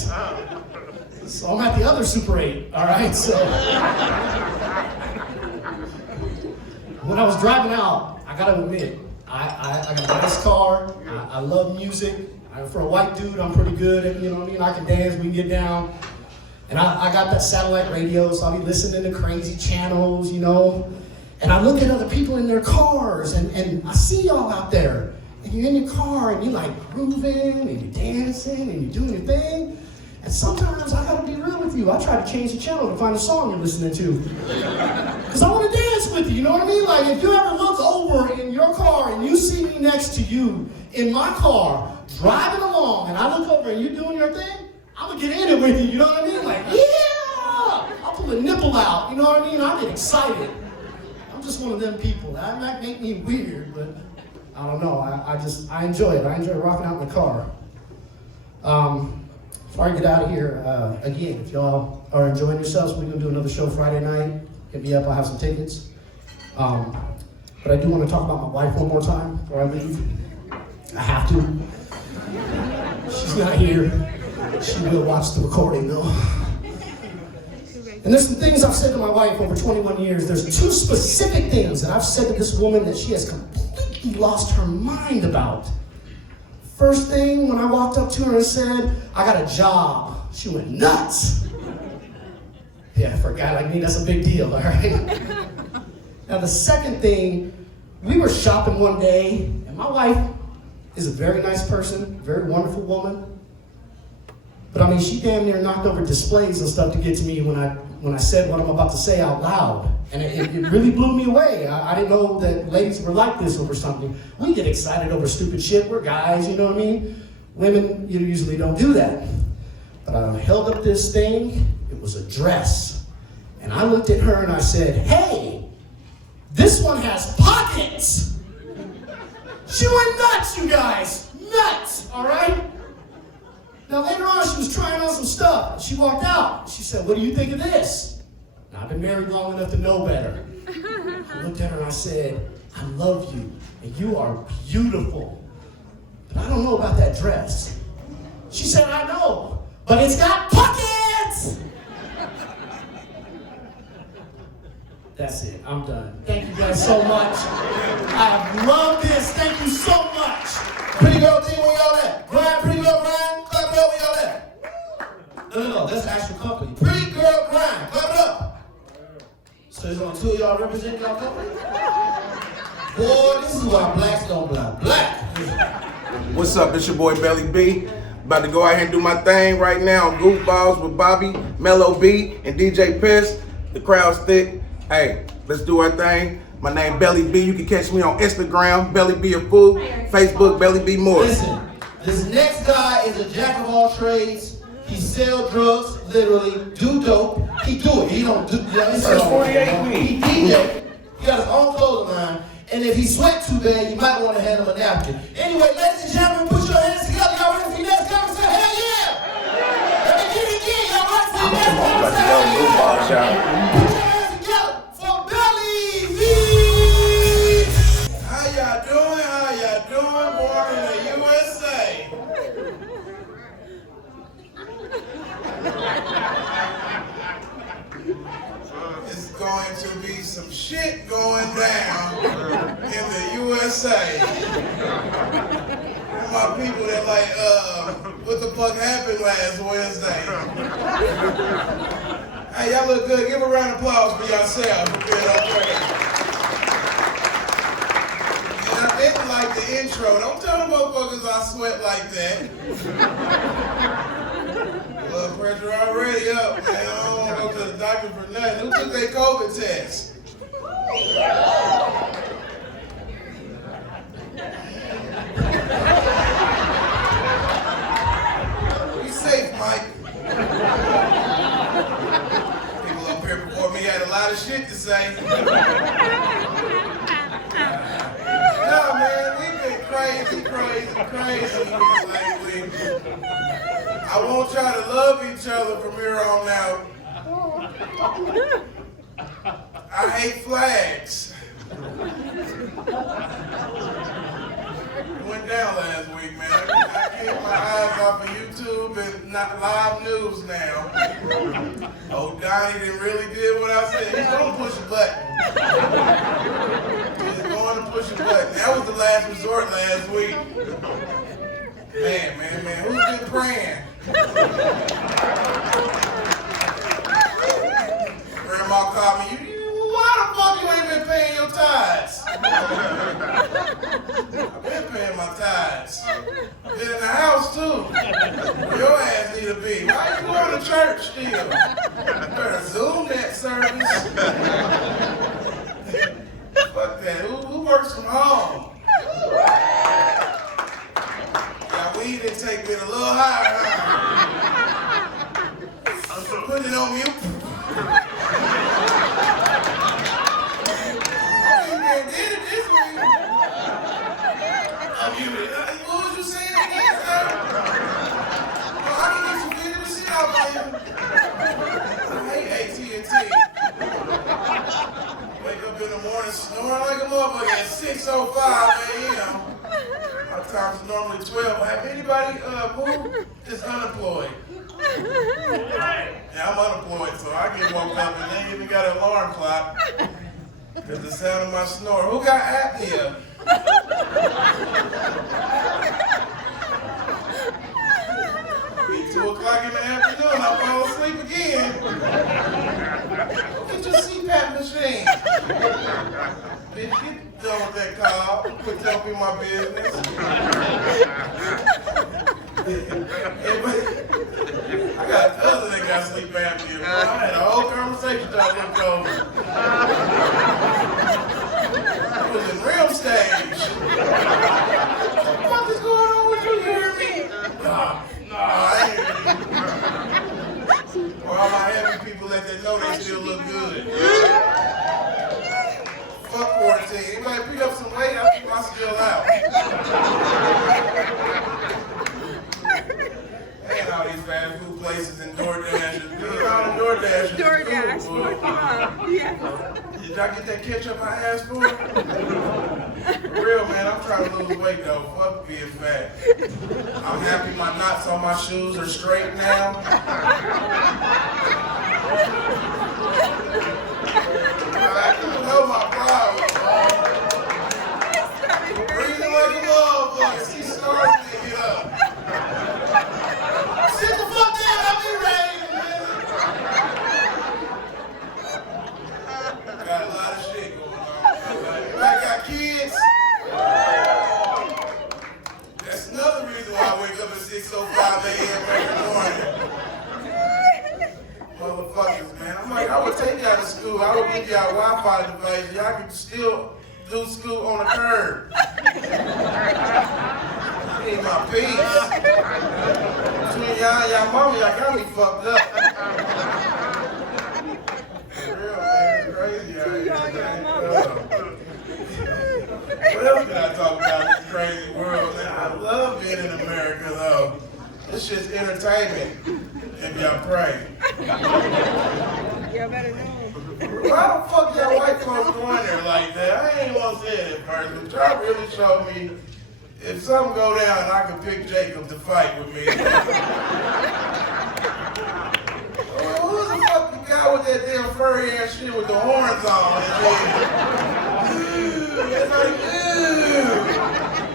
So I'm at the other Super 8, all right? So when I was driving out, I gotta admit, I got a nice car. I love music. For a white dude, I'm pretty good at, you know what I mean? I can dance, we can get down. And I got that satellite radio, so I'll be listening to crazy channels, you know? And I look at other people in their cars, and I see y'all out there. And you're in your car, and you're like grooving, and you're dancing, and you're doing your thing. And sometimes I gotta be real with you. I try to change the channel to find a song you're listening to. Because I wanna dance with you, you know what I mean? Like, if you ever look over in your car, and you see me next to you in my car, driving along, and I look over and you're doing your thing, I'm gonna get in it with you, you know what I mean? Like, yeah! I'll pull a nipple out, you know what I mean? I get excited. I'm just one of them people. That might make me weird, but I don't know. I enjoy it. I enjoy rocking out in the car. Before I get out of here, again, if y'all are enjoying yourselves, we're gonna do another show Friday night. Hit me up, I'll have some tickets. But I do want to talk about my wife one more time before I leave. I have to. She's not here. She will watch the recording though. And there's some things I've said to my wife over 21 years. There's 2 specific things that I've said to this woman that she has completely lost her mind about. First thing, when I walked up to her and said, I got a job, she went nuts. Yeah, for a guy like me, that's a big deal, all right? Now the second thing, we were shopping one day, and my wife is a very nice person, very wonderful woman. But I mean, she damn near knocked over displays and stuff to get to me when I said what I'm about to say out loud. And it really blew me away. I didn't know that ladies were like this over something. We get excited over stupid shit. We're guys, you know what I mean? Women, you usually don't do that. But I held up this thing. It was a dress. And I looked at her and I said, hey, this one has pockets. She went nuts, you guys. Nuts, all right? Now later on, she was trying on some stuff. She walked out. She said, what do you think of this? Now, I've been married long enough to know better. I looked at her and I said, I love you, and you are beautiful. But I don't know about that dress. She said, I know, but it's got pockets! That's it, I'm done. Thank you guys so much. I love this, thank you so much. Pretty girl, D, where y'all at? Brian, pretty girl, Brian, clap it up, where y'all at? No, that's the actual company. Pretty girl, Brian, clap it up. So there's only 2 of y'all representing y'all company? Boy, this is why blacks don't black. What's up? It's your boy Belly B. About to go out here and do my thing right now on Goofbawlz with Bobby, Mellow B, and DJ Pest. The crowd's thick. Hey, let's do our thing. My name Belly B. You can catch me on Instagram, Belly B a Fool, Facebook, Belly B Morris. Listen, this next guy is a jack of all trades. He sell drugs, literally, do dope. He do it. He don't do, That's 48 weeks. He DJ. He got his own clothing line. And if he sweat too bad, you might want to hand him a napkin. Anyway, ladies and gentlemen, put your hands together. Y'all ready for your next conference? Say, hell yeah! Let me get it again. Y'all ready for your next conference? Say, hell yeah! Put your hands together for Belly V! How y'all doing? How y'all doing? Born in the USA. It's going to be some shit going down in the USA. And my people that like, what the fuck happened last Wednesday? Hey, y'all look good. Give a round of applause for yourself for being up there. And I didn't like the intro. Don't tell the motherfuckers I sweat like that. Blood pressure already up, man. I don't want to go to the doctor for nothing. Who took their COVID test? Be safe, Mike. People up here before me had a lot of shit to say. No, man, we've been crazy lately. I want y'all to love each other from here on out. I hate flags. It went down last week, man. I keep my eyes off of YouTube and not live news now. Oh, Donnie didn't really did what I said. He's gonna push a button. He's going to push a button. That was the last resort last week. Man, who's been praying? Grandma called me, why the fuck you ain't been paying your tithes? I've been paying my tithes. Been in the house too. Your ass need to be. Why you going to church still? Better Zoom that service. Fuck that. Who works from home? Weed didn't take me a little higher. Put it on mute. Man, did it this week. I'm muted. What was you saying again, sir? Well, I can get you figure the shit out, man. I hate AT&T. Wake up in the morning snoring like a motherfucker at 6:05 a.m. My time's 12. Have anybody who is unemployed? Yeah, I'm unemployed, so I get woke up and they ain't even got an alarm clock. Because the sound of my snore. Who got apnea? Be 2 o'clock in the afternoon, I fall asleep again. Get your CPAP machine. Bitch, get done with that call. Quit telling me my business. I got a cousin that got sleep apnea. I had a whole conversation about them COVID. I was in real stage. What the fuck is going on with you? You hear me? Nah, I ain't hear you. Or all my happy people let them know they still look good. Fuck quarantine. Anybody pick up some weight? I keep my skill out. And all these fast food places and DoorDash. DoorDash. DoorDash. Yeah. Did y'all get that ketchup I asked for? For real, man, I'm trying to lose weight though. Fuck being fat. I'm happy my knots on my shoes are straight now. I know my problem. Breathing like a motherfucker. She starts to get up. Sit the fuck down, I'll be ready, man. Got a lot of shit going on. Everybody got kids? That's another reason why I wake up at 6:05 a.m. every morning. Motherfuckers, man. I'm like, I would take y'all to school. I would give y'all Wi-Fi device. Y'all can still do school on the curb. I need my peace. Between y'all and y'all mama, y'all got me fucked up. For real, man. It's crazy out here. What else can I talk about in this crazy world, man? I love being in America, though. This shit's entertainment. If y'all pray. Y'all better know. Why the fuck y'all white folks going there like that? I ain't gonna say it at first, but y'all really showed me if something go down, I can pick Jacob to fight with me. Who's the fucking guy with that damn furry ass shit with the horns on? It's like,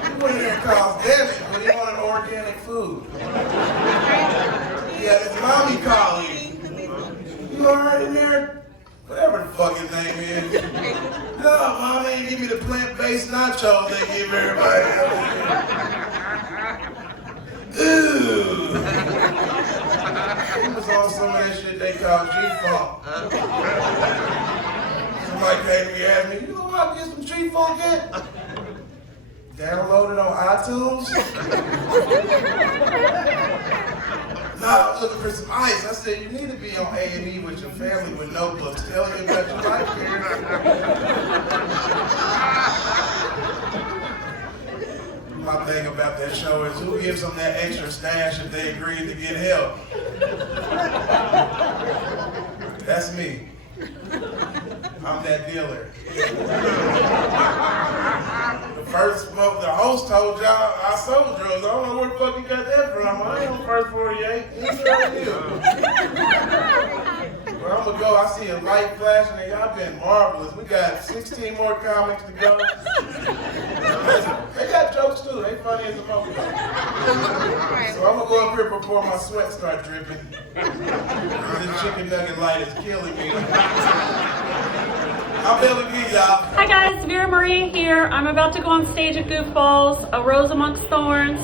he went in there and caused damage, but he wanted organic food. He had his mommy calling. You alright in there? Whatever the fuck his name is. No, mom ain't give me the plant-based nachos they give everybody else. Ew. He was on some of that shit they call G-Funk. Somebody came to me and asked me, you know what, get some G-Funk yet? Download it on iTunes? No, I was looking for some ice. I said, you need to be on A&E with your family with notebooks. Telling you about your life here. My thing about that show is who gives them that extra stash if they agree to get help? That's me. I'm that dealer. The host told y'all I sold drugs. I don't know where the fuck you got that from. I ain't on first 48. Well, I'm gonna go. I see a light flashing and y'all been marvelous. We got 16 more comics to go. They got jokes too. They funny as a motherfucker. So I'm gonna go up here before my sweat start dripping. This chicken nugget light is killing me. I'm Belli, y'all. Hi guys, Vera Maria here. I'm about to go on stage at Goofbawlz, A Rose Amongst Thorns.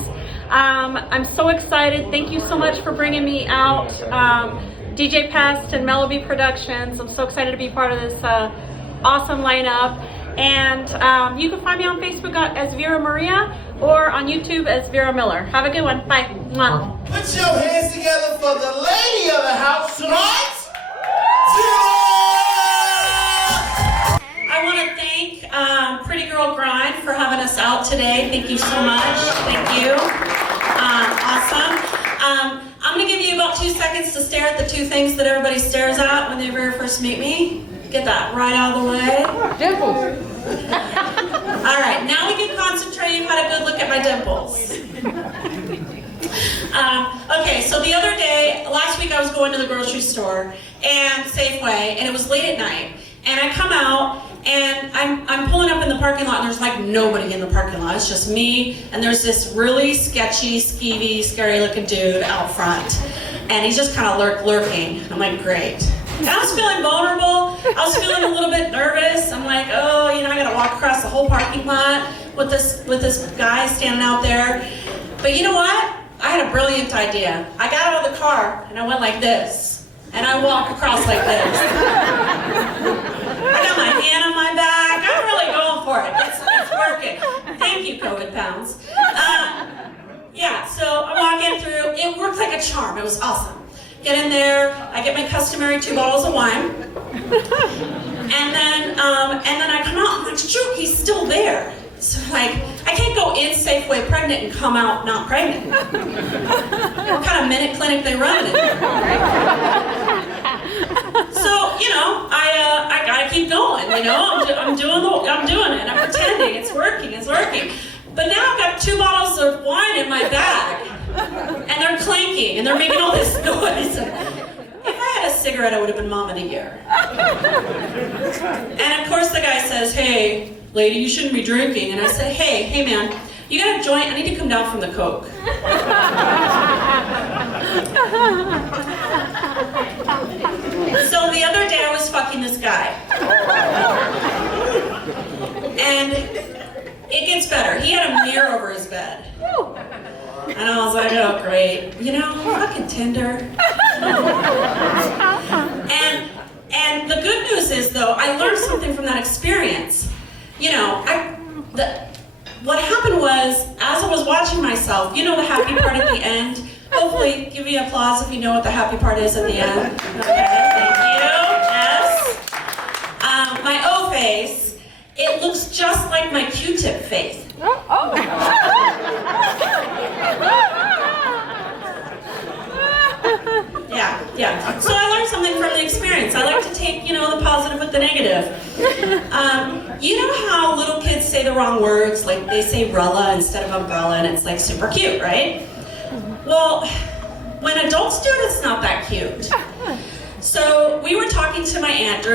I'm so excited. Thank you so much for bringing me out. DJ Pest and Mellow Productions. I'm so excited to be part of this awesome lineup. And you can find me on Facebook as Vera Maria or on YouTube as Vera Miller. Have a good one. Bye. Mwah. Put your hands together for the lady of the house tonight. I want to thank Pretty Girl Grind for having us out today. Thank you so much. Thank you. Awesome. I'm going to give you about 2 seconds to stare at the 2 things that everybody stares at when they very first meet me. Get that right out of the way. Dimples. All right, now we can concentrate. You've had a good look at my dimples. Okay, so the other day, last week I was going to the grocery store and Safeway, and it was late at night. And I come out, and I'm pulling up in the parking lot, and there's like nobody in the parking lot. It's just me, and there's this really sketchy, skeevy, scary-looking dude out front. And he's just kind of lurking. I'm like, great. And I was feeling vulnerable. I was feeling a little bit nervous. I'm like, oh, you know, I gotta walk across the whole parking lot with this guy standing out there. But you know what? I had a brilliant idea. I got out of the car and I went like this. And I walk across like this. I got my hand on my back. I'm really going for it. It's working. Thank you, COVID pounds. Yeah, so I'm walking through. It worked like a charm. It was awesome. Get in there. I get my customary 2 bottles of wine. And then I come out. I'm like, shoot, he's still there. So like, I can't go in Safeway pregnant and come out not pregnant. What kind of minute clinic they run in there? So, you know, I gotta keep going, you know, I'm doing it, I'm pretending, it's working. But now I've got 2 bottles of wine in my bag, and they're clanking, and they're making all this noise. If I had a cigarette, I would have been Mom of the Year. And of course the guy says, hey, lady, you shouldn't be drinking. And I said, hey man, you got a joint? I need to come down from the Coke. So the other day I was fucking this guy. And it gets better. He had a mirror over his bed. And I was like, oh great. You know, fucking Tinder. And the good news is though, I learned something from that experience. You know, what happened was, as I was watching myself, you know the happy part at the end? Hopefully, give me applause if you know what the happy part is at the end. Okay, thank you, yes. My O face, it looks just like my Q-tip face. Yeah. So I learned something from the experience. I like to take, you know, the positive with the negative. You know how little kids say the wrong words, like they say Rella instead of umbrella, and it's like super cute, right? Well, when adults do it, it's not that cute. So we were talking to my aunt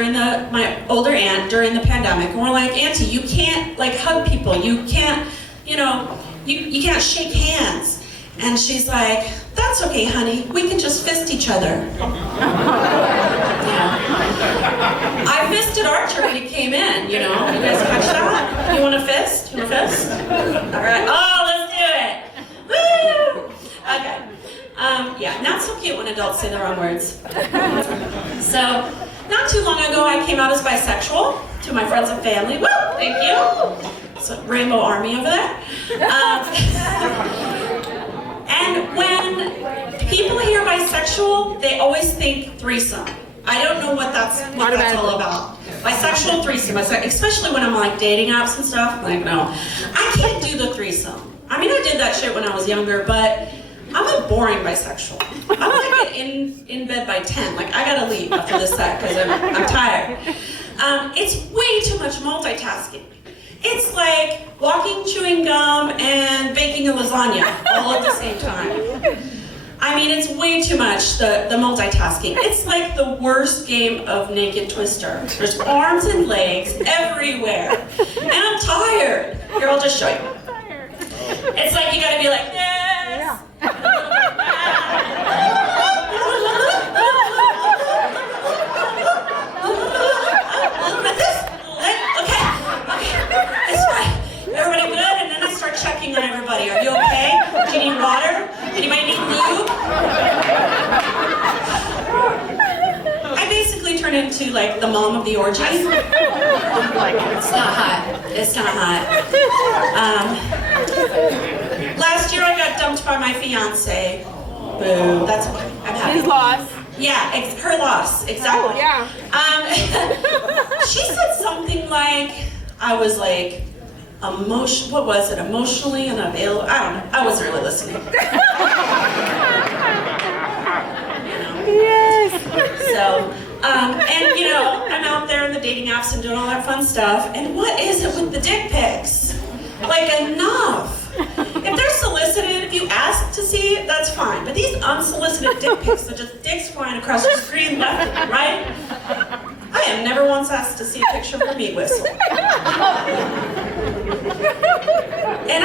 my older aunt during the pandemic, and we're like, Auntie, you can't like hug people. You can't, you know, you can't shake hands. And she's like, that's okay, honey. We can just fist each other. Yeah. I fisted Archie when he came in, you know. You guys catch that? You want to fist? You want to fist? All right. Oh, let's do it. Woo! Okay. Yeah, not so cute when adults say the wrong words. So, not too long ago, I came out as bisexual to my friends and family. Woo! Thank you. It's a rainbow army over there. And when people hear bisexual, they always think threesome. I don't know what that's all about. Bisexual threesome, especially when I'm like dating apps and stuff. I'm like, no, I can't do the threesome. I mean, I did that shit when I was younger, but I'm a boring bisexual. I'm like in bed by 10. Like, I gotta leave after this set because I'm tired. It's way too much multitasking. It's like walking, chewing gum, and baking a lasagna all at the same time. I mean, it's way too much, the multitasking. It's like the worst game of Naked Twister. There's arms and legs everywhere. And I'm tired. Here, I'll just show you. It's like you gotta be like this. Everybody good? And then I start checking on everybody. Are you okay? Do you need water? Anybody need lube? I basically turn into like the mom of the orgy. It's not hot. It's not hot. Last year I got dumped by my fiance. Boo. That's okay. I'm happy. His loss. Yeah, her loss. Exactly. Oh, yeah. She said something like, I was like, what was it? Emotionally unavailable? I don't know. I wasn't really listening. Yes. So, and you know, I'm out there in the dating apps and doing all that fun stuff. And what is it with the dick pics? Like, enough. If they're solicited, if you ask ask to see, that's fine. But these unsolicited dick pics are just dicks flying across the screen left and right. I have never once asked to see a picture of a meat whistle. And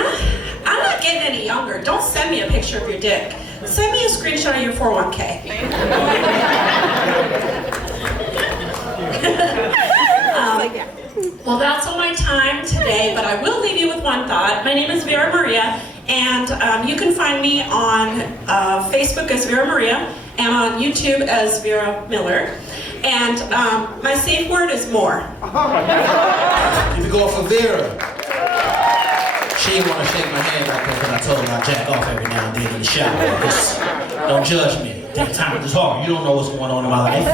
I'm not getting any younger. Don't send me a picture of your dick. Send me a screenshot of your 401k. Well, that's all my time today, but I will leave you with one thought. My name is Vera Maria, and you can find me on Facebook as Vera Maria, and on YouTube as Vera Miller. And my safe word is more. If you go for Vera, she didn't want to shake my hand like that because I told her I jack off every now and then in the shower. Just don't judge me. Take time is hard. You don't know what's going on in my life.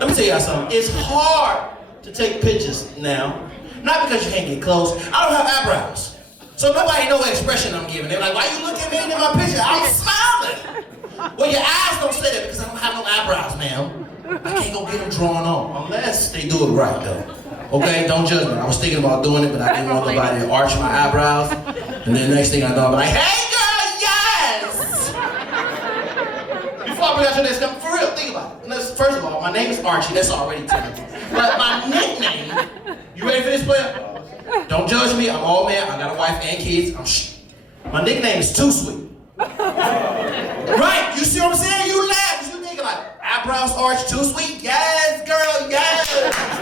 Let me tell y'all something. It's hard to take pictures now. Not because you can't get close. I don't have eyebrows. So nobody know what expression I'm giving. They're like, why you looking at me in my picture? I'm smiling. Well, your eyes don't say that because I don't have no eyebrows, ma'am. I can't go get them drawn on unless they do it right, though. Okay, don't judge me. I was thinking about doing it, but I didn't want nobody to arch my eyebrows. And then next thing I know, I'm like, hey girl, yes! Before I bring out your next comment, for real, think about it. First of all, my name is Archie, that's already terrible. But my nickname, you ready for this, player? Don't judge me, I'm all man, I got a wife and kids, my nickname is Too Sweet. Right, you see what I'm saying? You laugh, you thinking like, eyebrows arch, Too Sweet? Yes, girl, yes!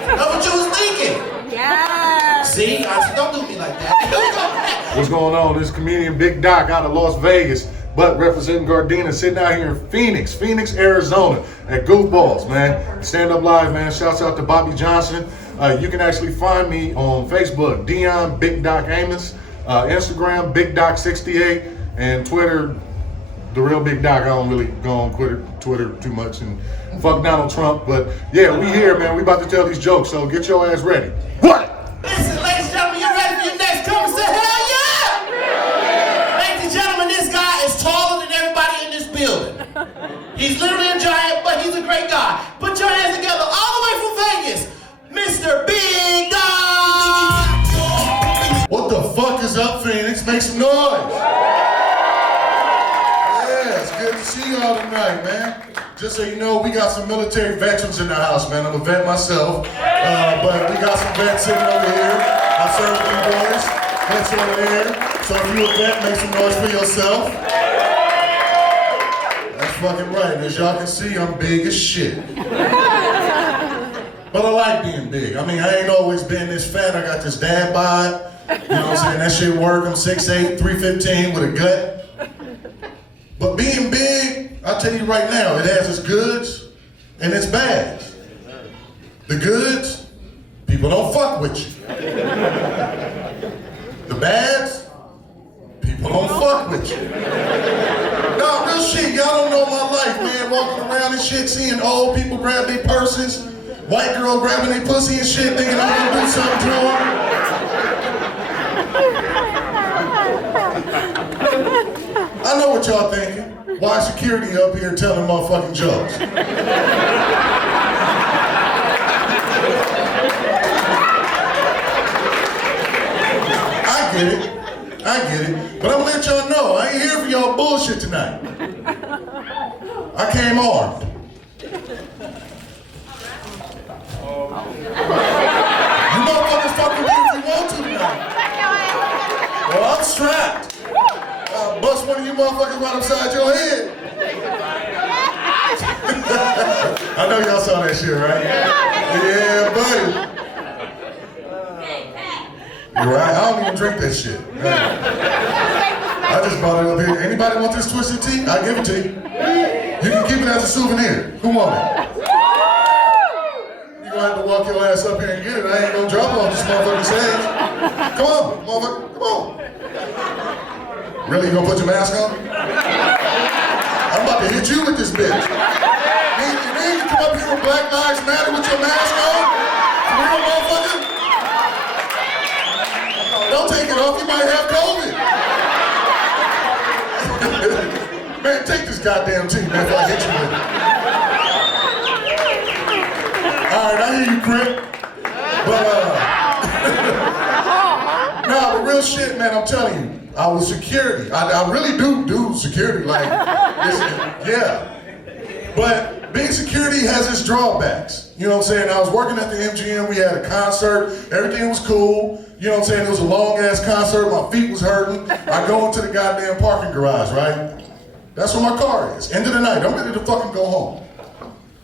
That's what you was thinking. Yes. See, don't do me like that. What's going on? This is comedian Big Doc out of Las Vegas, but representing Gardena, sitting out here in Phoenix, Arizona, at Goofbawlz, man. Stand up live, man. Shouts out to Bobby Johnson. You can actually find me on Facebook, Deon Big Doc Amos, Instagram Big Doc 68, and Twitter, The Real Big Doc. I don't really go on Twitter too much and fuck Donald Trump, but yeah, we here, man. We about to tell these jokes, so get your ass ready. What? Listen, ladies and gentlemen, you ready for your next comment? Say hell yeah! Ladies and gentlemen, this guy is taller than everybody in this building. He's literally a giant, but he's a great guy. Put your hands together all the way from Vegas, Mr. Big Dog! What the fuck is up, Phoenix? Make some noise! Yeah, it's good to see y'all tonight, man. Just so you know, we got some military veterans in the house, man. I'm a vet myself, but we got some vets sitting over here. I serve with you boys, vets over there. So if you a vet, make some noise for yourself. That's fucking right. As y'all can see, I'm big as shit. But I like being big. I mean, I ain't always been this fat. I got this dad bod. You know what I'm saying? That shit work. I'm 6'8", 315 with a gut. But being big, I'll tell you right now, it has its goods and its bads. The goods, people don't fuck with you. The bads, people don't fuck with you. No, real shit, y'all don't know my life, man. Walking around and shit, seeing old people grab their purses, white girl grabbing their pussy and shit, thinking I'm gonna do something to them. I know what y'all thinking. Why security up here telling motherfucking jokes? I get it. But I'm gonna let y'all know, I ain't here for y'all bullshit tonight. I came armed. You motherfuckers fuck with me if you want to tonight. Well, I'm strapped. I'll bust one of you motherfuckers right upside your head. I know y'all saw that shit, right? Yeah, buddy. You're right, I don't even drink that shit. I just brought it up here. Anybody want this twisted tea? I'll give it to you. You can keep it as a souvenir. Who want it? You're gonna have to walk your ass up here and get it. I ain't gonna drop it off this motherfucking stage. Come on, motherfucker, come on. Really, you gonna put your mask on? I'm about to hit you with this bitch. You come up here with Black Lives Matter with your mask on? For real, motherfucker? Don't take it off, you might have COVID. Man, take this goddamn tea, man, before I hit you with it. Alright, I hear you, Crip. But, nah, but real shit, man, I'm telling you. I was security. I really do security, like, yeah. But being security has its drawbacks. You know what I'm saying? I was working at the MGM, we had a concert, everything was cool. You know what I'm saying? It was a long ass concert, my feet was hurting. I go into the goddamn parking garage, right? That's where my car is. End of the night, I'm ready to fucking go home.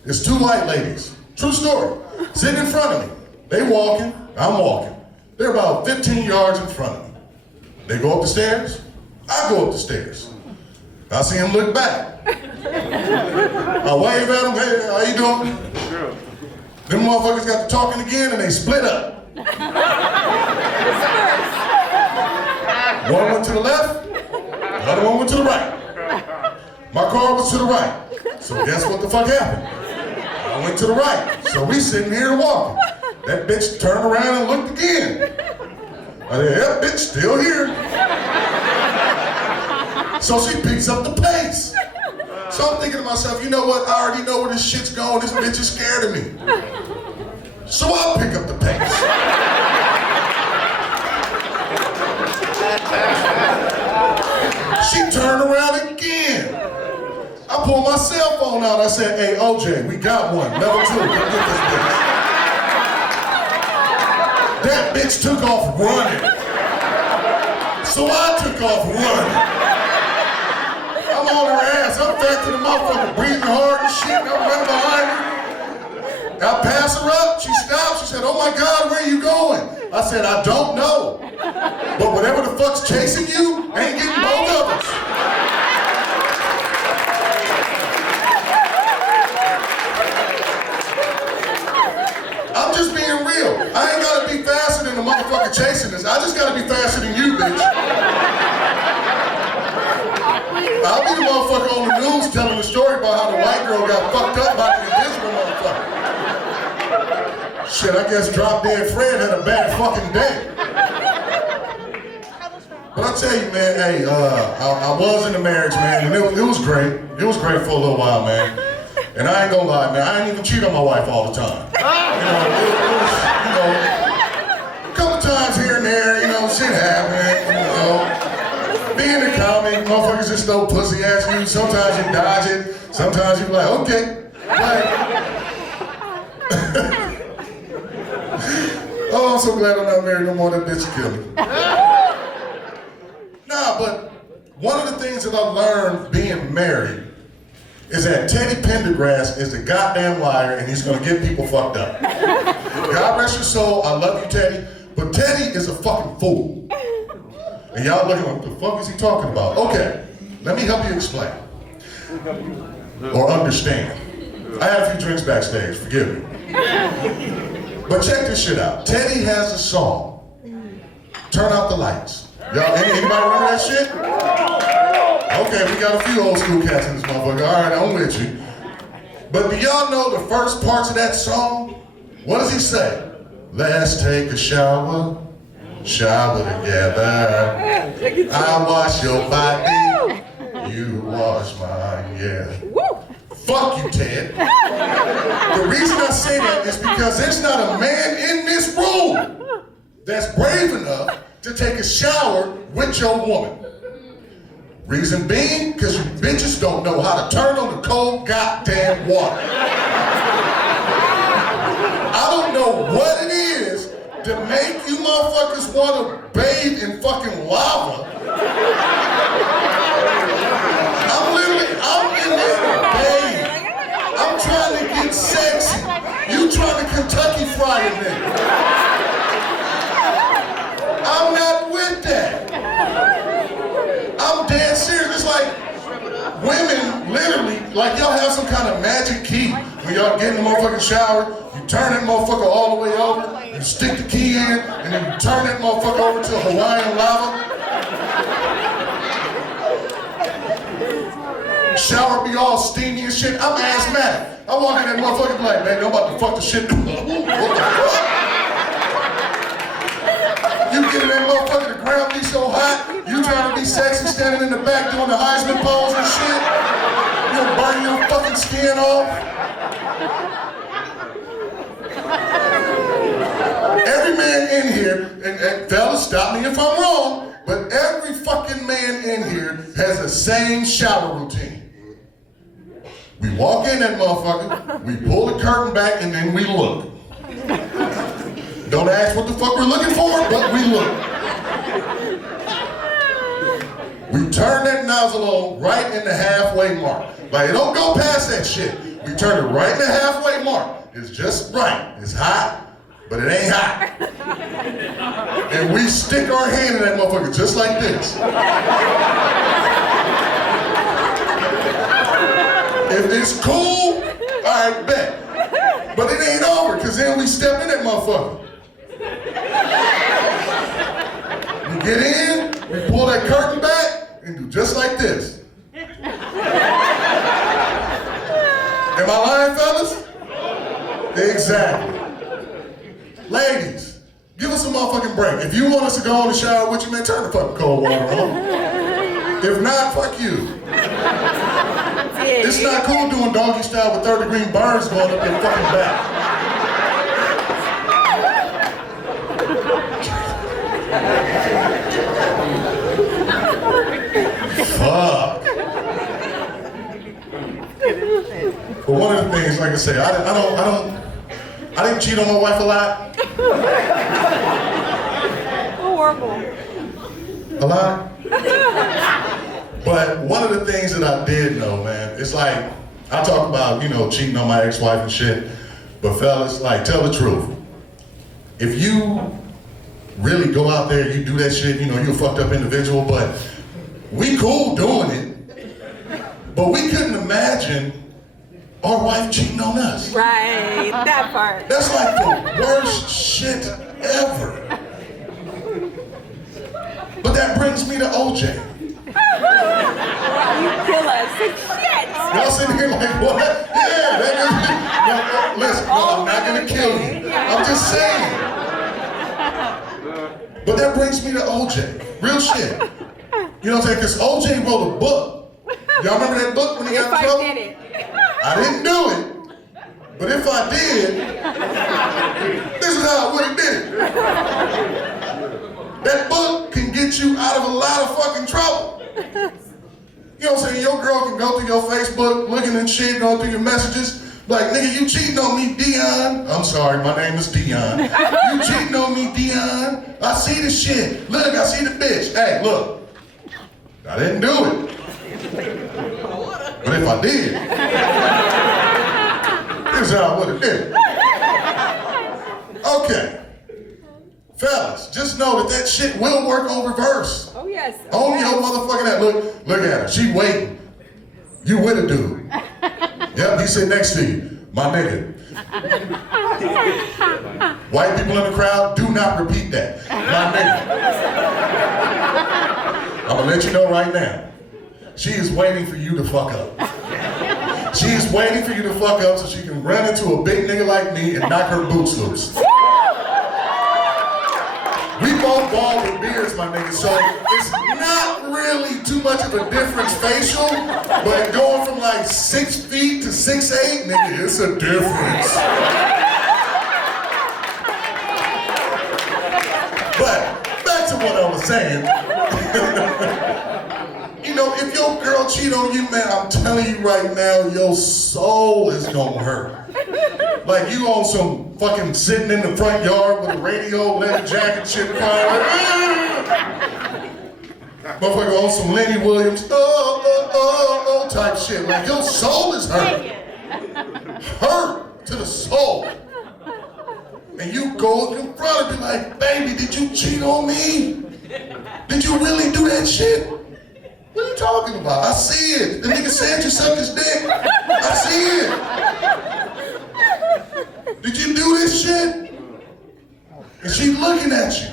There's two white ladies, true story, sitting in front of me. They walking, I'm walking. They're about 15 yards in front of me. They go up the stairs, I go up the stairs. I see them look back. I wave at them, hey, how you doing? Them motherfuckers got to talking again and they split up. One went to the left, the other one went to the right. My car was to the right. So guess what the fuck happened? I went to the right. So we sitting here walking. That bitch turned around and looked again. I said, that bitch still here. So she picks up the pace. So I'm thinking to myself, you know what? I already know where this shit's going. This bitch is scared of me. So I'll pick up the pace. She turned around again. I pulled my cell phone out. I said, hey, OJ, we got one. Level 2, come get this bitch. That bitch took off running. So I took off running. I'm on her ass. I'm back to the motherfucker, breathing hard and shit. I'm running behind her. I pass her up. She stopped. She said, oh my God, where are you going? I said, I don't know. But whatever the fuck's chasing you ain't getting both of us. I'm just being real. I ain't gotta be faster than the motherfucker chasing us. I just gotta be faster than you, bitch. I'll be the motherfucker on the news telling the story about how the white girl got fucked up by the invisible motherfucker. Shit, I guess Drop Dead Fred had a bad fucking day. But I tell you, man, hey, I was in a marriage, man, and it was great. It was great for a little while, man. And I ain't gonna lie, man, I ain't even cheat on my wife all the time. You know, a couple times here and there, you know, shit happened, you know. Being a comic, motherfuckers just throw pussy at you. Sometimes you dodge it. Sometimes you be like, okay. Like, oh, I'm so glad I'm not married no more. That bitch killed me. Nah, but one of the things that I learned being married is that Teddy Pendergrass is a goddamn liar and he's gonna get people fucked up. God rest your soul, I love you, Teddy, but Teddy is a fucking fool. And y'all looking, what the fuck is he talking about? Okay, let me help you explain. Or understand. I had a few drinks backstage, forgive me. But check this shit out. Teddy has a song, Turn Out the Lights. Y'all, anybody remember that shit? Okay, we got a few old school cats in this motherfucker. All right, I'm with you. But do y'all know the first parts of that song? What does he say? Let's take a shower together. I wash your body, you wash mine, yeah. Fuck you, Ted. The reason I say that is because there's not a man in this room that's brave enough to take a shower with your woman. Reason being, because you bitches don't know how to turn on the cold goddamn water. I don't know what it is to make you motherfuckers want to bathe in fucking lava. I'm in there to bathe. I'm trying to get sexy. You trying to Kentucky Fried me. I'm not with that. I'm dead serious. It's like women, literally, like y'all have some kind of magic key. When y'all get in the motherfucking shower, you turn that motherfucker all the way over, you stick the key in, and then you turn that motherfucker over to Hawaiian lava. Shower be all steamy and shit. I'm asthmatic. I walk in that motherfucker and be like, baby, I'm about to fuck the shit. What the fuck? You get in that motherfucker, the ground be so hot, you trying to be sexy standing in the back doing the Heisman pose and shit. You'll burn your fucking skin off. Every man in here, and fellas, stop me if I'm wrong, but every fucking man in here has the same shower routine. We walk in that motherfucker, we pull the curtain back, and then we look. Don't ask what the fuck we're looking for, but we look. We turn that nozzle on right in the halfway mark. Like, it don't go past that shit. We turn it right in the halfway mark. It's just right. It's hot, but it ain't hot. And we stick our hand in that motherfucker just like this. If it's cool, I bet. But it ain't over, because then we step in that motherfucker. We get in, we pull that curtain back, and do just like this. Am I lying, fellas? Exactly. Ladies, give us a motherfucking break. If you want us to go in the shower with you, man, turn the fucking cold water on. If not, fuck you. It's not cool doing doggy style with 30-degree burns going up your fucking back. Fuck. But one of the things, like I say, I didn't cheat on my wife a lot. Horrible. A lot. But one of the things that I did know, man, it's like, I talk about, cheating on my ex-wife and shit, but fellas, like, tell the truth. If you really go out there, you do that shit, you're a fucked up individual, but we cool doing it, but we couldn't imagine our wife cheating on us. Right, that part. That's like the worst shit ever. But that brings me to OJ. You kill us. Shit. Y'all sitting here like, what? Yeah, that is. No, listen, no, I'm not gonna kill you. I'm just saying. But that brings me to OJ. Real shit. You know what I'm saying? Because OJ wrote a book. Y'all remember that book when he got in trouble? I did it. I didn't do it. But if I did, this is how I would have did it. That book can get you out of a lot of fucking trouble. You know what I'm saying? Your girl can go through your Facebook, looking and shit, going through your messages. Like, nigga, you cheating on me, Deon. I'm sorry, my name is Deon. You cheating on me, Deon. I see the shit. Look, I see the bitch. Hey, look. I didn't do it. But if I did, this is how I would have did it. Okay. Fellas, just know that shit will work on reverse. Oh, yes. On your motherfucking ass. Look at her. She waiting. You with a dude. Yep, he sit next to you. My nigga. White people in the crowd, do not repeat that. My nigga. I'm gonna let you know right now. She is waiting for you to fuck up. She is waiting for you to fuck up so she can run into a big nigga like me and knock her boots loose. We both ball with beards, my nigga, so it's not really too much of a difference facial, but going from like 6 feet to 6'8", nigga, it's a difference. But back to what I was saying. If your girl cheat on you, man, I'm telling you right now, your soul is gonna hurt. Like you on some fucking sitting in the front yard with a radio, leather jacket, shit crying like, motherfucker on some Lenny Williams, oh, type shit. Like your soul is hurt. Hurt to the soul. And you go confront her, be like, baby, did you cheat on me? Did you really do that shit? What are you talking about? I see it. The nigga said you sucked his dick. I see it. Did you do this shit? And she looking at you.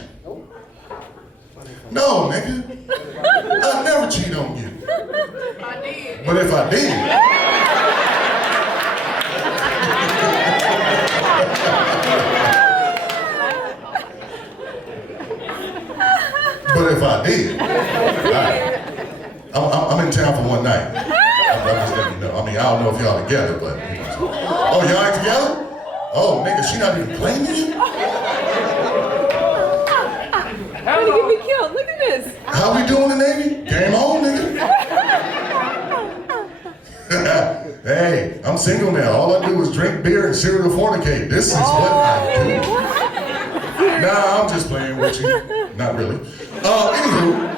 No, nigga. I'd never cheat on you. I did. But if I did. But if I did. All right. I'm in town for one night. I'm just letting you know. I mean, I don't know if y'all together, but. Oh, y'all ain't together? Oh, nigga, she not even playing with you? How did he get me killed? Look at is. How we doing in the Navy? Game on, nigga. Hey, I'm single now. All I do is drink beer and serial fornicate. This is what I do. Nah, I'm just playing with you. Not really. Anywho.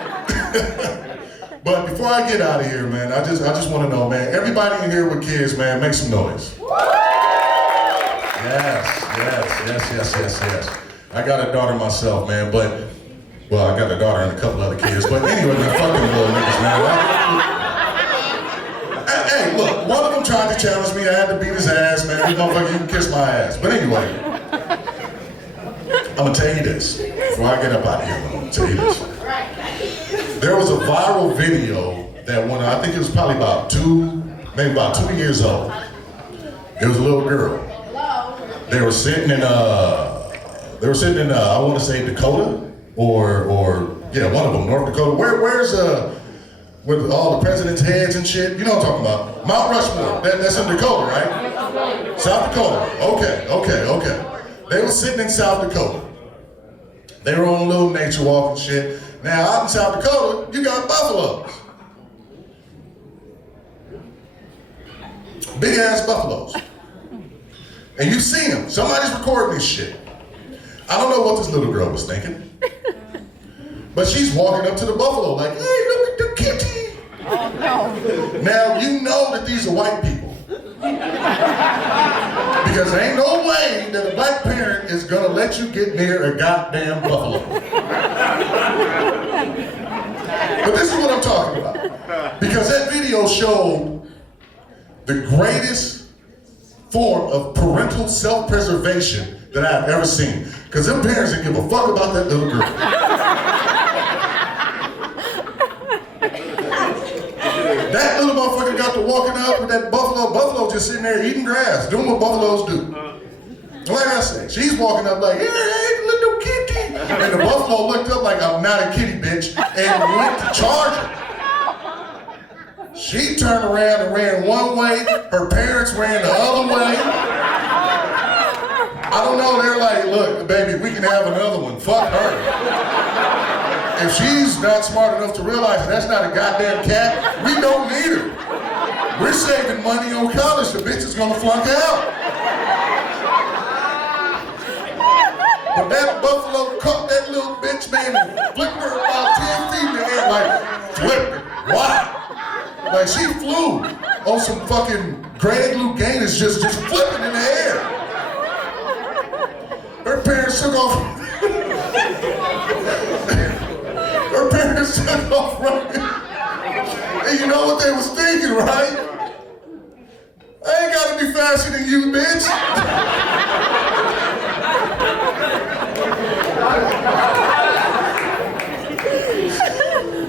But before I get out of here, man, I just want to know, man, everybody in here with kids, man, make some noise. Yes. I got a daughter myself, man, but, well, I got a daughter and a couple other kids, but anyway, man, fuck them little niggas, man. Hey, look, one of them tried to challenge me. I had to beat his ass, man. This motherfucker, you can kiss my ass. But anyway, I'm gonna tell you this. Before I get up out of here, I'm gonna tell you this. There was a viral video that went, I think it was probably about 2 years old. It was a little girl. They were sitting in I want to say Dakota, or yeah, one of them, North Dakota. Where's with all the president's heads and shit? You know what I'm talking about? Mount Rushmore. That's in Dakota, right? South Dakota. Okay. They were sitting in South Dakota. They were on a little nature walk and shit. Now, out in South Dakota, you got buffaloes. Big ass buffaloes. And you see them. Somebody's recording this shit. I don't know what this little girl was thinking. But she's walking up to the buffalo like, hey, look at the kitty. Oh, no. Now, you know that these are white people. Because there ain't no way that a black parent is gonna let you get near a goddamn buffalo. But this is what I'm talking about. Because that video showed the greatest form of parental self-preservation that I've ever seen. Because them parents didn't give a fuck about that little girl. That little motherfucker got to walking up with that buffalo just sitting there eating grass, doing what buffaloes do. Like I said, she's walking up like, hey, little kitty. And the buffalo looked up like, I'm not a kitty, bitch, and went to charge her. She turned around and ran one way, her parents ran the other way. I don't know, they're like, look, baby, we can have another one, fuck her. If she's not smart enough to realize that's not a goddamn cat, we don't need her. We're saving money on college, the bitch is gonna flunk out. But that buffalo caught that little bitch, man, and flipped her about 10 feet in the air, like, flip it, wow. Like she flew on some fucking Greg Louganis just flipping in the air. Her parents took off. Her parents took off running. And you know what they was thinking, right? I ain't gotta be faster than you, bitch.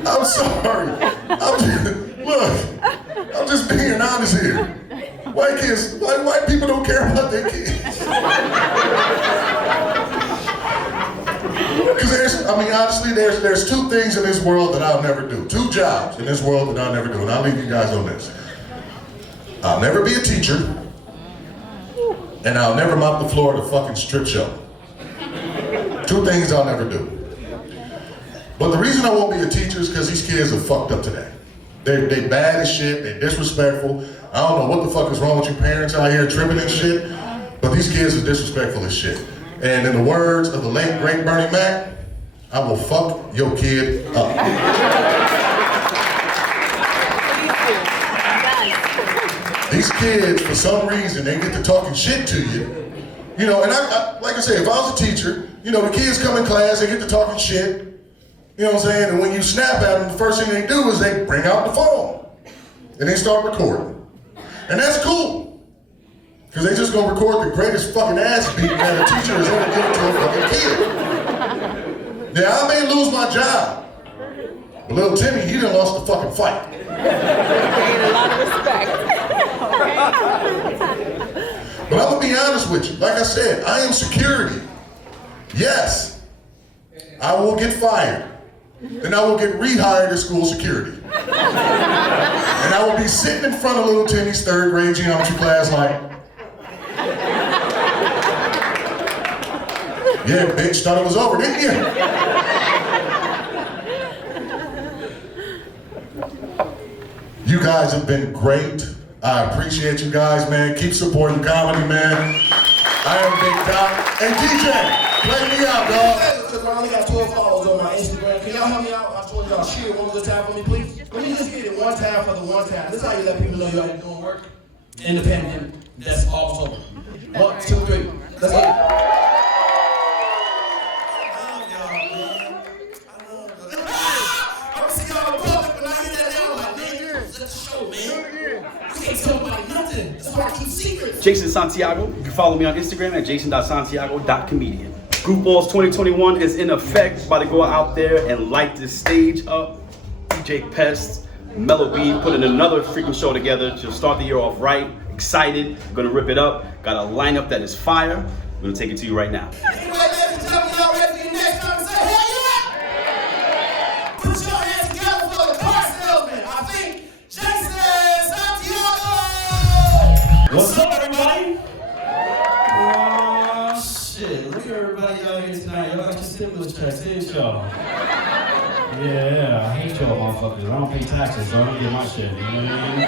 I'm sorry. I'm just being honest here. White people don't care about their kids. Because honestly, there's two things in this world that I'll never do. Two jobs in this world that I'll never do, and I'll leave you guys on this. I'll never be a teacher, and I'll never mop the floor at a fucking strip show. Two things I'll never do. But the reason I won't be a teacher is because these kids are fucked up today. They bad as shit, they disrespectful. I don't know what the fuck is wrong with you parents out here tripping and shit, but these kids are disrespectful as shit. And in the words of the late, great Bernie Mac, I will fuck your kid up. These kids, for some reason, they get to talking shit to you. You know, and I like I said, if I was a teacher, you know, the kids come in class, they get to talking shit. You know what I'm saying? And when you snap at them, the first thing they do is they bring out the phone. And they start recording. And that's cool. Because they just gonna record the greatest fucking ass beat that a teacher has ever given to a fucking kid. Now, I may lose my job. But little Timmy, he done lost the fucking fight. Gained a lot of respect. But I'm gonna be honest with you. Like I said, I am security. Yes, I will get fired. Then I will get rehired as school security. And I will be sitting in front of little Timmy's third grade geometry class like, yeah, bitch, thought it was over, didn't you? You guys have been great. I appreciate you guys, man. Keep supporting comedy, man. I am Big Doc. And DJ, play me out, dog. Because I only got 12 followers on my Instagram. Can y'all help me out? I told y'all share one more time for me, please. Let me just get it one time for the one time. This is how you let people know you're out here doing work. Independent. That's awesome. 1, 2, 3. Let's get it. Jason Santiago. You can follow me on Instagram at jason.santiago.comedian. Goofbawlz 2021 is in effect. About to go out there and light this stage up. DJ Pest, Mellow putting another freaking show together to start the year off right. Excited. We're gonna rip it up. Got a lineup that is fire. I'm gonna take it to you right now. What's up, everybody? Oh, shit. Look at everybody out here tonight. Y'all got your stimulus checks, didn't y'all? Yeah, I hate y'all motherfuckers. I don't pay taxes, so I don't get my shit. You know what I mean?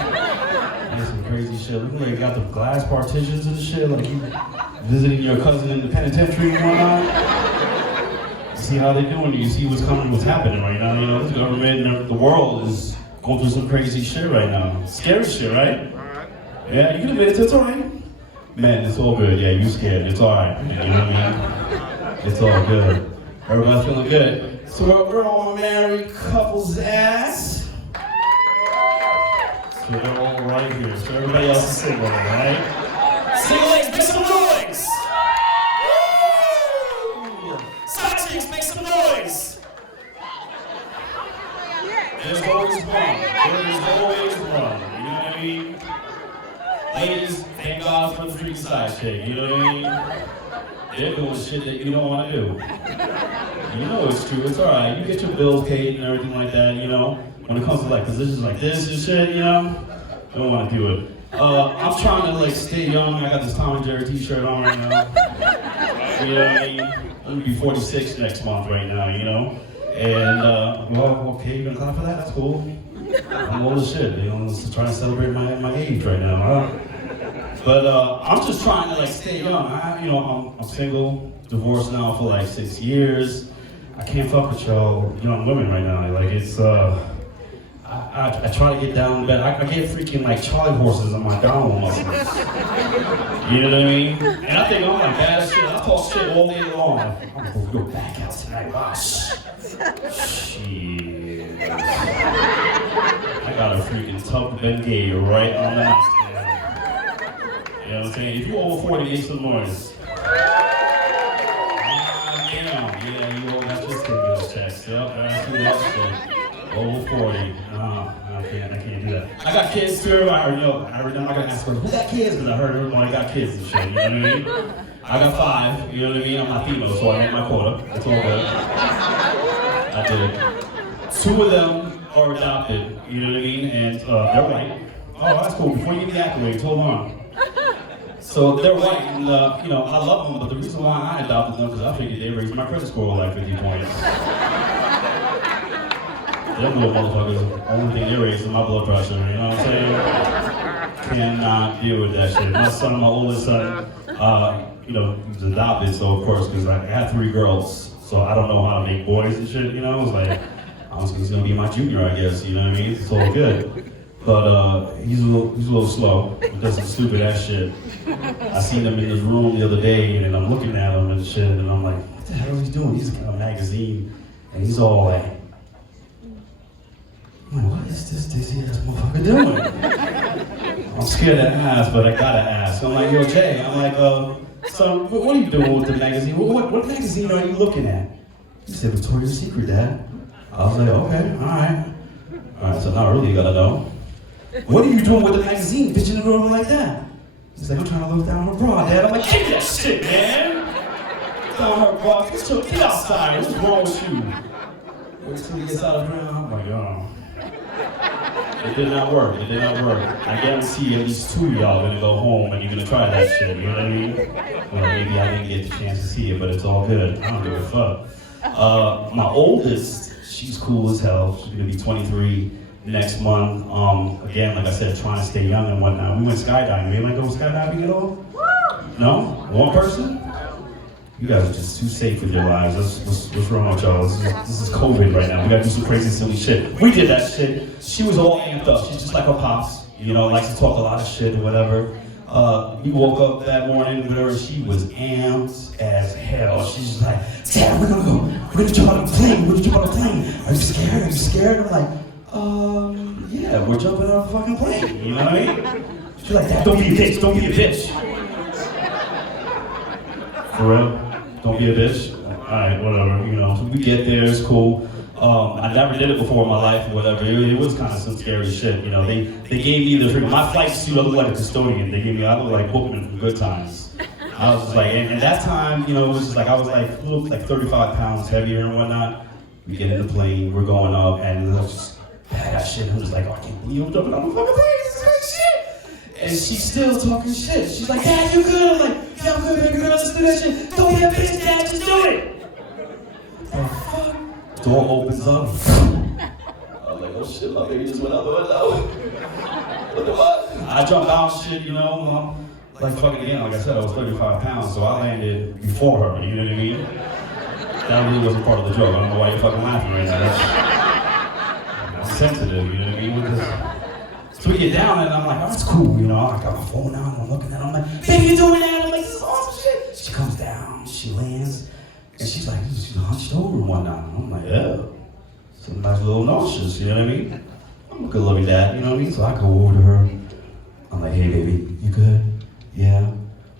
That's some crazy shit. Look like you got the glass partitions and shit. Like you visiting your cousin in the penitentiary and whatnot. See how they doing? You see what's coming, what's happening right now. You know, the government and the world is going through some crazy shit right now. Scary shit, right? Yeah, you can admit it, it's alright. Man, it's all good. Yeah, you scared. It's alright. You know what I mean? It's all good. Everybody's feeling good. So we're all married couples ass. So they're all right here. So everybody else is single, right? Single ladies, make some noise! Woo! Side chicks, make some noise! There's always one. There's always one. You know what I mean? Ladies, thank God for the freak side chick, you know what I mean? They're doing shit that you don't want to do. You know it's true, it's alright. You get your bills paid and everything like that, you know? When it comes to like positions like this and shit, you know? Don't want to do it. I'm trying to like stay young. I got this Tom and Jerry t-shirt on right now. You know what I mean? I'm gonna be 46 next month right now, you know? And, well, okay, you're gonna clap for that? That's cool. I'm old as shit, you know, just trying to celebrate my age right now, huh? But I'm just trying to like stay young. I'm single, divorced now for like 6 years. I can't fuck with y'all young women right now. Like it's I try to get down in bed. I get freaking like Charlie horses on my download muscles. You know what I mean? And I think I'm like bad as shit. I talk shit all day long. I'm gonna go back out tonight. Wow. Shit. I got a freaking tough Bengay right on the nightstand. You know what I'm saying? If you're over 40, make some noise. Yeah, you all got your stimulus checks. Yep, that's too much shit. Over 40. No, I can't do that. I got kids too. I already know. I'm not gonna ask her, who got kids? Because I heard everybody got kids and shit. You know what I mean? I got 5. You know what I mean? I'm not female, so I hit my quota. It's all good. I did. 2 of them are adopted. You know what I mean? And they're white. Oh, that's cool. Before you give me the accolades, hold on. So they're white, and you know, I love them, but the reason why I adopted them is because I figured they raised my credit score like 50 points. Them little motherfuckers, only thing they raised is my blood pressure, you know what I'm saying? Cannot deal with that shit. My son, my oldest son, you know, he was adopted, so of course, because I had 3 girls, so I don't know how to make boys and shit, you know? It's like, he's gonna be my junior, I guess, you know what I mean? It's all good. But he's a little slow. He does some stupid ass shit. I seen him in his room the other day, and I'm looking at him and shit, and I'm like, what the hell is he doing? He's got a magazine, and he's all like, what is this dizzy ass motherfucker doing? I'm scared to ask, but I gotta ask. I'm like, yo, Jay, I'm like, son, what are you doing with the magazine? What magazine are you looking at? He said, Victoria's Secret, Dad. I was like, okay, all right. All right, so now I really gotta know. What are you doing with the magazine, bitching the girl like that? He's like, I'm trying to look down her bra, Dad. I'm like, get that shit, man. Down her bra, get outside. What's wrong with you? Wait till he gets out of the ground. I'm like, oh. It did not work. It did not work. I guarantee at least 2 of y'all are gonna go home and you're gonna try that shit. You know what I mean? Well, maybe I didn't get the chance to see it, but it's all good. I don't give a fuck. My oldest, she's cool as hell. She's gonna be 23 next month. Again, like I said, trying to stay young and whatnot. We went skydiving. You like go skydiving at all? No? One person? You guys are just too safe with your lives. What's wrong with y'all? This is COVID right now. We gotta do some crazy, silly shit. We did that shit. She was all amped up. She's just like her pops. You know, likes to talk a lot of shit or whatever. We woke up that morning with her. She was amped as hell. She's like, Dad, we're gonna go. We're gonna jump on a plane. We're gonna jump on a plane. Are you scared? Are you scared? I'm like, yeah, we're jumping on a fucking plane. You know what I mean? She's like, Dad, don't be a bitch. Don't be a bitch. For real? Don't be a bitch? Alright, whatever, you know. So we get there, it's cool. I never did it before in my life or whatever. It was kind of some scary shit, you know. They gave me my flight suit, I looked like a custodian. I looked like Bookman from Good Times. I was just like, and that time, you know, it was just like, I was like, a little, like 35 pounds heavier and whatnot. We get in the plane, we're going up, and I was just, that shit. I'm just like, oh, I can't believe I'm jumping on the fucking plane, this is great shit. And she's still talking shit. She's like, Dad, you good? I'm like, yeah, I'm good, baby girl, let's do that shit. Don't be a bitch, Dad, just do it. The fuck? Door opens up. I was like, oh shit, my baby just went out the window. What the fuck? I jumped out and shit, you know. Like fucking again, like I said, I was 35 pounds, so I landed before her, you know what I mean? That really wasn't part of the joke. I don't know why you're fucking laughing right now. That's sensitive, you know what I mean? So we get down and I'm like, oh, that's cool, you know. I got my phone out and I'm looking at it. I'm like, baby, you doing that? I'm like, this is awesome shit. She comes down, she lands, and she's like, she's hunched over and whatnot. And I'm like, yeah. So nice little nauseous, you know what I mean? I'm a good loving dad, you know what I mean? So I go over to her. I'm like, hey, baby, you good? Yeah.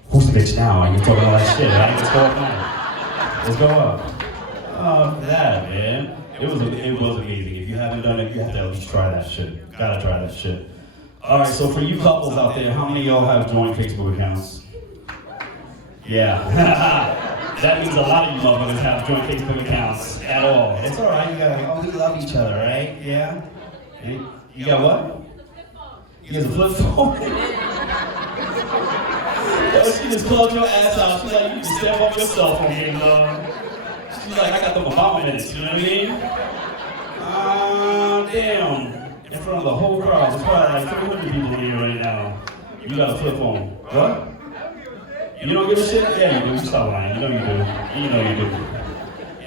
Who's the bitch now? You're talking all that shit, right? What's going on? Let's go up. That, man. It was amazing. If you haven't done it, you have to at least try that shit. Gotta try that shit. Alright, so for you couples out there, how many of y'all have joint Facebook accounts? Yeah. That means a lot of you motherfuckers have joint Facebook accounts at all. It's alright, you gotta, oh, we love each other, right? Yeah? You got what? You guys a flip phone? She just plugged your ass out. She's like, you can step on your cell phone game, dog. She's like, I got them Obama minutes, you know what I mean? Damn. In front of the whole crowd, there's probably like 300 people here right now. You got a flip phone. What? You don't give a shit? Yeah, you do. You stop lying. You know you do. You know you do.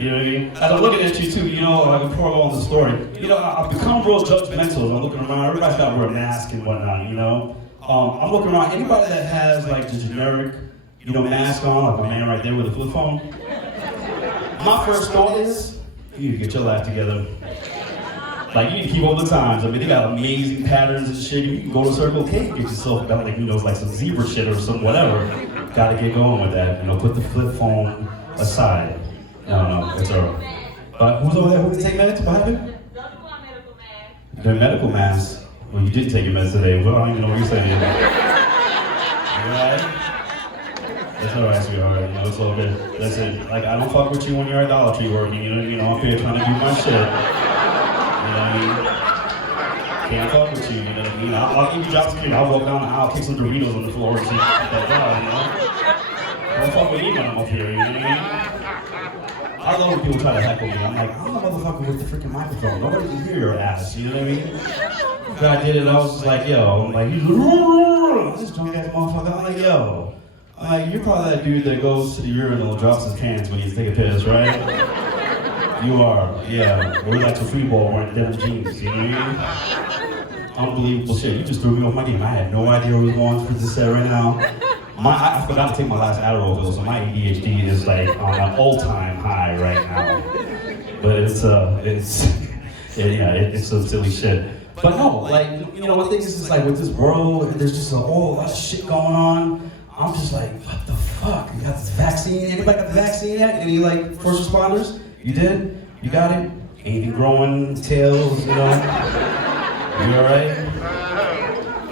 You know what I mean? As I'm looking at you too, you know, like before I go on the story, you know, I've become real judgmental. I'm looking around, everybody's got to wear a mask and whatnot, you know? I'm looking around, anybody that has like the generic, you know, mask on, like a man right there with a flip phone. My first thought is, you need to get your life together. Like, you need to keep all the times. I mean, they got amazing patterns and shit. You can go to Circle K and get yourself, like, you know, like some zebra shit or some whatever. Gotta get going with that. You know, put the flip phone aside. No, it's alright. But who's over there who can take meds? What happened? The medical mask. Well, you did take your meds today. Well, I don't even know what you're saying. You alright? It's alright, sweetheart. You know, it's all good. That's it. Like, I don't fuck with you when you're idolatry working. You know, I'm here trying to do my shit. You know what I mean? Can't fuck with you, you know what I mean? I'll give you drops of I'll walk down the aisle, kick some Doritos on the floor and shit like that, you know? Don't fuck with me when I'm up here, you know what I mean? I love when people try to heckle me. I'm like, I'm the motherfucker with the freaking microphone. Nobody can hear your ass, you know what I mean? Guy did it, I was just like, yo, I'm like, he's like, this drunk ass motherfucker. I'm like, yo. You're probably that dude that goes to the urinal and drops his cans when he's taking a piss, right? You are, yeah. We're like some free ball wearing denim jeans, you know what I mean? Unbelievable shit. You just threw me off my game. I had no idea where we was going for this set right now. I forgot to take my last Adderall pill, so my ADHD is like on an all-time high right now. But it's some silly shit. But no, like, you know, one thing is like with this world, there's just a whole lot of shit going on. I'm just like, what the fuck? You got this vaccine? Anybody got the vaccine yet? Any like first responders? You did? You got it? Ain't growing tails, you know? You alright?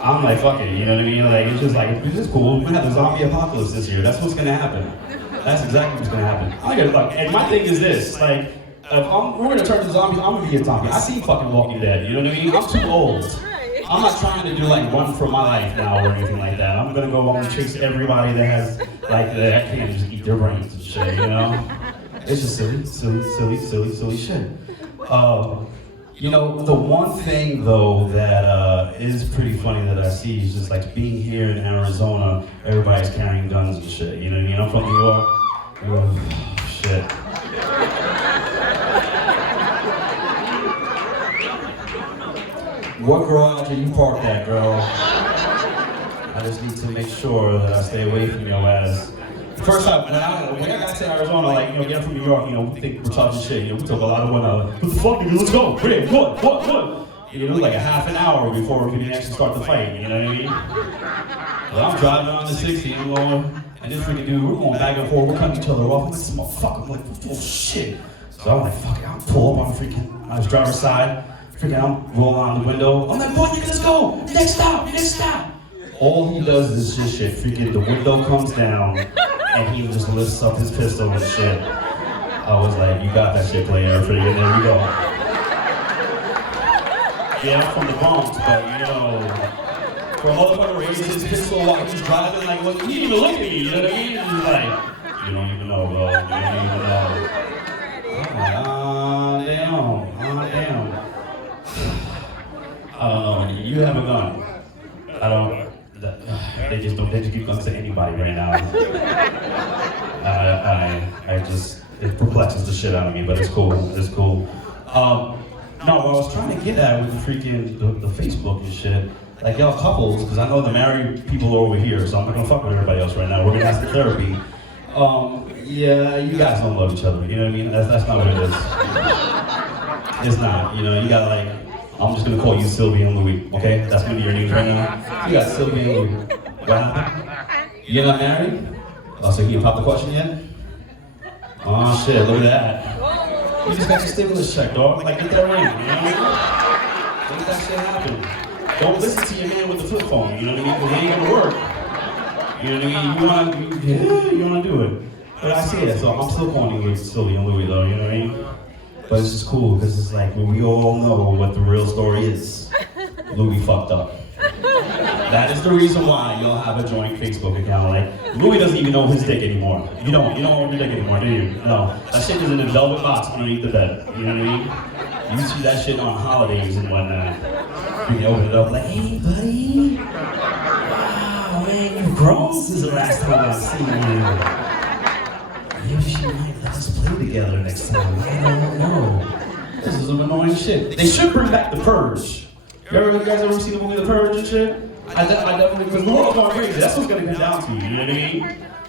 I'm like, fuck it, you know what I mean? Like, it's just like, it's just cool. We're gonna have a zombie apocalypse this year. That's what's gonna happen. That's exactly what's gonna happen. I gotta fuck. And my thing is this, like, if we're gonna turn to zombies, I'm gonna be a zombie. I see fucking Walking Dead, you know what I mean? I'm too old. I'm not trying to do like run for my life now or anything like that. I'm gonna go and chase everybody that has, like, that can't just eat their brains and shit, you know? It's just silly shit. You know, the one thing though that is pretty funny that I see is just like being here in Arizona, everybody's carrying guns and shit. You know what I mean? I'm from New York. Oh, shit. What garage are you parked at, girl? I just need to make sure that I stay away from your ass. First time, when I got to Arizona, like, you know, getting from New York, you know, we think we're talking shit, you know, we took a lot of one out. What the fuck, nigga, let's go, Rick, what? You know, it was like a half an hour before we could actually start the fight, you know what I mean? Well, I'm driving on the 60 and going, and this freaking dude, we're going back and forth, we're cutting each other off. I'm like, this motherfucker, I'm like, oh shit. So I'm like, fuck it, I'll pull up on the freaking, on his driver's side, freaking, I'm rolling on the window. I'm like, boy, nigga, let's go, next stop. All he does is just shit, freaking, the window comes down, and he just lifts up his pistol and shit. I was like, you got that shit, player, freaking, there we go. Yeah, I'm from the Bronx, but you know, for a motherfucker raising his pistol while he's driving, like, well, he didn't even look at me, you know what I mean? He's like, you don't even know, bro, you don't even know. I'm like, damn. You have a gun. I don't. They just give guns to anybody right now. It perplexes the shit out of me, but it's cool. No, what I was trying to get at with the freaking the Facebook and shit, like y'all couples, because I know the married people are over here, so I'm not gonna fuck with everybody else right now. We're gonna have some therapy. Yeah, you guys don't love each other. You know what I mean? That's not what it is. It's not. You know, you got like. I'm just gonna call you Sylvia and Louis, okay? That's gonna be your names right now. You got Sylvia and Louis. What happened? You're not married? Oh, so you pop the question yet? Oh shit, look at that. You just got your stimulus check, dog. Like, get that ring, you know what I mean? Make that shit happen. Don't listen to your man with the flip phone, you know what I mean? Because it ain't gonna work. You know what I mean? You wanna do it. But I see it, so I'm still calling you Sylvia and Louis, though, you know what I mean? But it's just cool, because it's like, well, we all know what the real story is. Louis fucked up. That is the reason why y'all have a joint Facebook account. Like, Louis doesn't even know his dick anymore. You don't own your dick anymore, do you? No. That shit is in a velvet box underneath the bed. You know what I mean? You see that shit on holidays and whatnot. You can open it up like, hey, buddy. Wow, man, you've grown since the last time I've seen you. Maybe she might let us play together next time. I don't know. This is some annoying shit. They should bring back The Purge. You guys ever seen the movie The Purge and shit? I definitely, because we're all going crazy. That's what's gonna come down to, you know what I mean?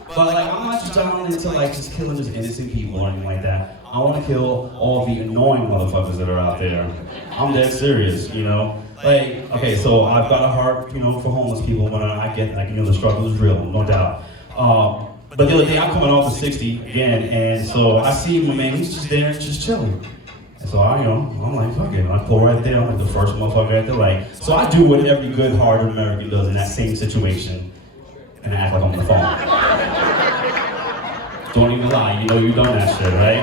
But like, I'm not just down into like just killing just innocent people or anything like that. I want to kill all the annoying motherfuckers that are out there. I'm dead serious, you know? Like, okay, so I've got a heart, you know, for homeless people, but I get, like, you know, the struggle is real, no doubt. But the other day, I'm coming off of 60 again, and so I see my man, he's just there, just chilling. And so I'm like, fuck it, I pull right there, I'm like the first motherfucker right there, like, so I do what every good-hearted American does in that same situation, and I act like I'm on the phone. Don't even lie, you know you done that shit, right?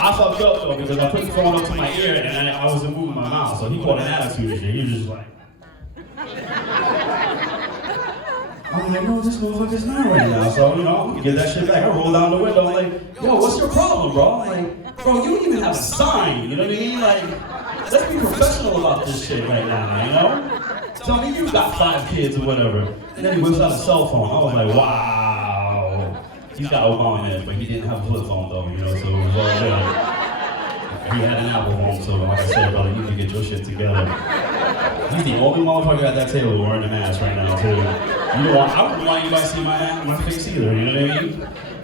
I fucked up though, because I put the phone up to my ear, and I wasn't moving my mouth, so he caught an attitude and shit, he was just like, I'm like, no, this motherfucker's not right now, so, you know, I'm gonna get that shit back. I roll down the window, I'm like, yo, what's your problem, bro? I'm like, bro, you don't even have a sign, you know what I mean? Like, let's be professional about this shit right now, you know? Tell me you got 5 kids or whatever. And then he whips out a cell phone. I was like, wow. He's got Obama in it, but he didn't have a flip phone though, you know, so it was all good. He had an Apple phone, so like I said, brother, you need to get your shit together. He's the only motherfucker at that table wearing a mask right now, too. I wouldn't want you guys to see my face either, you know what I mean?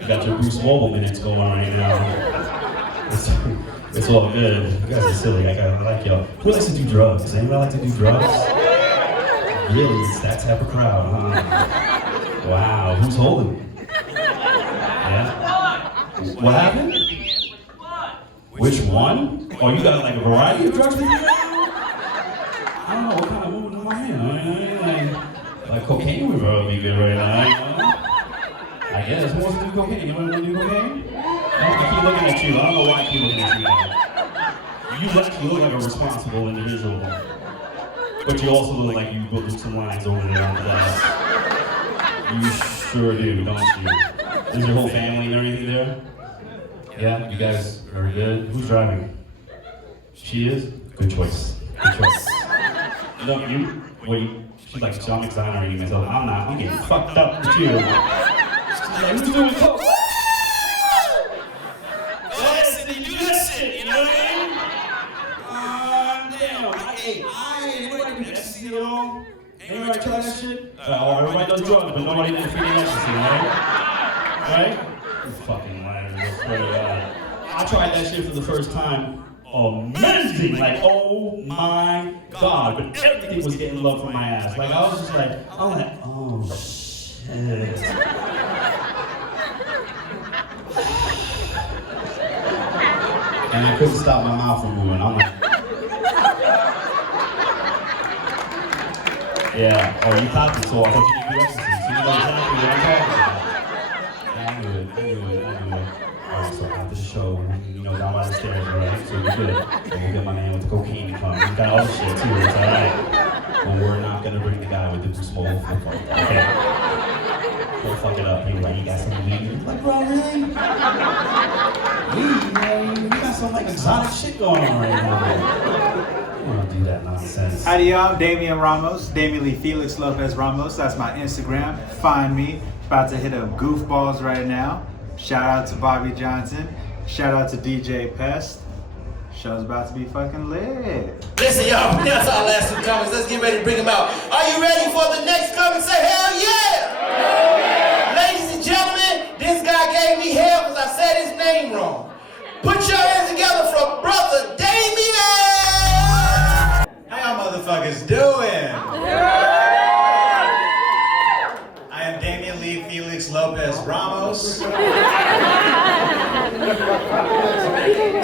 You got your Bruce Mobile minutes going on right now. It's all good. You guys are silly, I like y'all. Who likes to do drugs? Does anybody like to do drugs? Really? It's that type of crowd, huh? Wow, who's holding? Yeah? What happened? Which one? Oh, you got like a variety of drugs? I don't know what kind of moving in my hand. Like cocaine would probably be good right now. I guess. Who wants to do cocaine? You want to do cocaine? I keep looking at you. I don't know why I keep looking at you. You look like a responsible individual. But you also look like you put some lines over there on the glass. You sure do, don't you? Is your whole family and everything there? Yeah? You guys are good? Who's driving? She is? Good choice. Good choice. She's like, so I'm exonerating myself. I'm not. I'm getting fucked up with you. She's like, who's doing coke? Yes, and they do that shit, you know what I mean? Damn. Anybody do ecstasy at all? Anybody try that shit? Everybody does drugs, but nobody did freaking ecstasy, right? Right? You fucking liars. I swear to God. I tried that shit for the first time. Amazing! Like, oh my God. But everything was getting love from my ass. Like, I was just like, oh shit. And I couldn't stop my mouth from moving. I'm like, yeah. Oh, you caught me, so I thought you could do ecstasy. So you know exactly what I'm talking about. I knew it. Alright, so after the show, down by the stairs, right? So we're good. And we'll get my man with the cocaine to come. He's got all the shit too, it's alright. But we're not gonna bring the guy with the small flip phone, okay? Don't fuck it up. He was like, you got some weed? He's like, bro, really? Weed, man? You got some like exotic shit going on right now. You don't do that nonsense. Howdy y'all, I'm Damian Ramos, Damian Lee Felix Lopez Ramos. That's my Instagram. Find me. About to hit up Goofbawlz right now. Shout out to Bobby Johnson. Shout out to DJ Pest. Show's about to be fucking lit. Listen, y'all, that's our last two comments. Let's get ready to bring them out. Are you ready for the next comment? Say hell yeah! Hell yeah! Ladies and gentlemen, this guy gave me hell because I said his name wrong. Put your hands together for brother Damian! How y'all motherfuckers doing? I am Damian Lee Felix Lopez Ramos.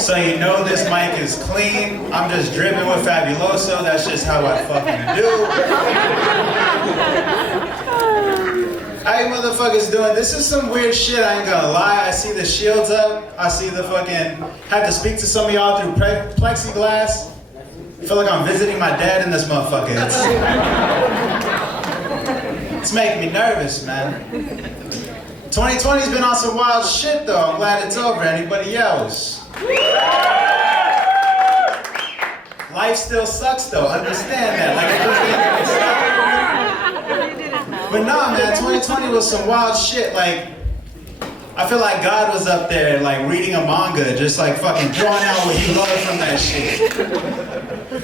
So you know this mic is clean. I'm just dripping with Fabuloso. That's just how I fucking do. How you motherfuckers doing? This is some weird shit, I ain't gonna lie. I see the shields up. I see the fucking... Have to speak to some of y'all through plexiglass. I feel like I'm visiting my dad in this motherfucker. It's making me nervous, man. 2020's been on some wild shit though. I'm glad it's over. Anybody else? Life still sucks though. Understand that. Like it just ain't stop. But nah, man, 2020 was some wild shit. Like, I feel like God was up there, like reading a manga, just like fucking drawing out what he loved from that shit.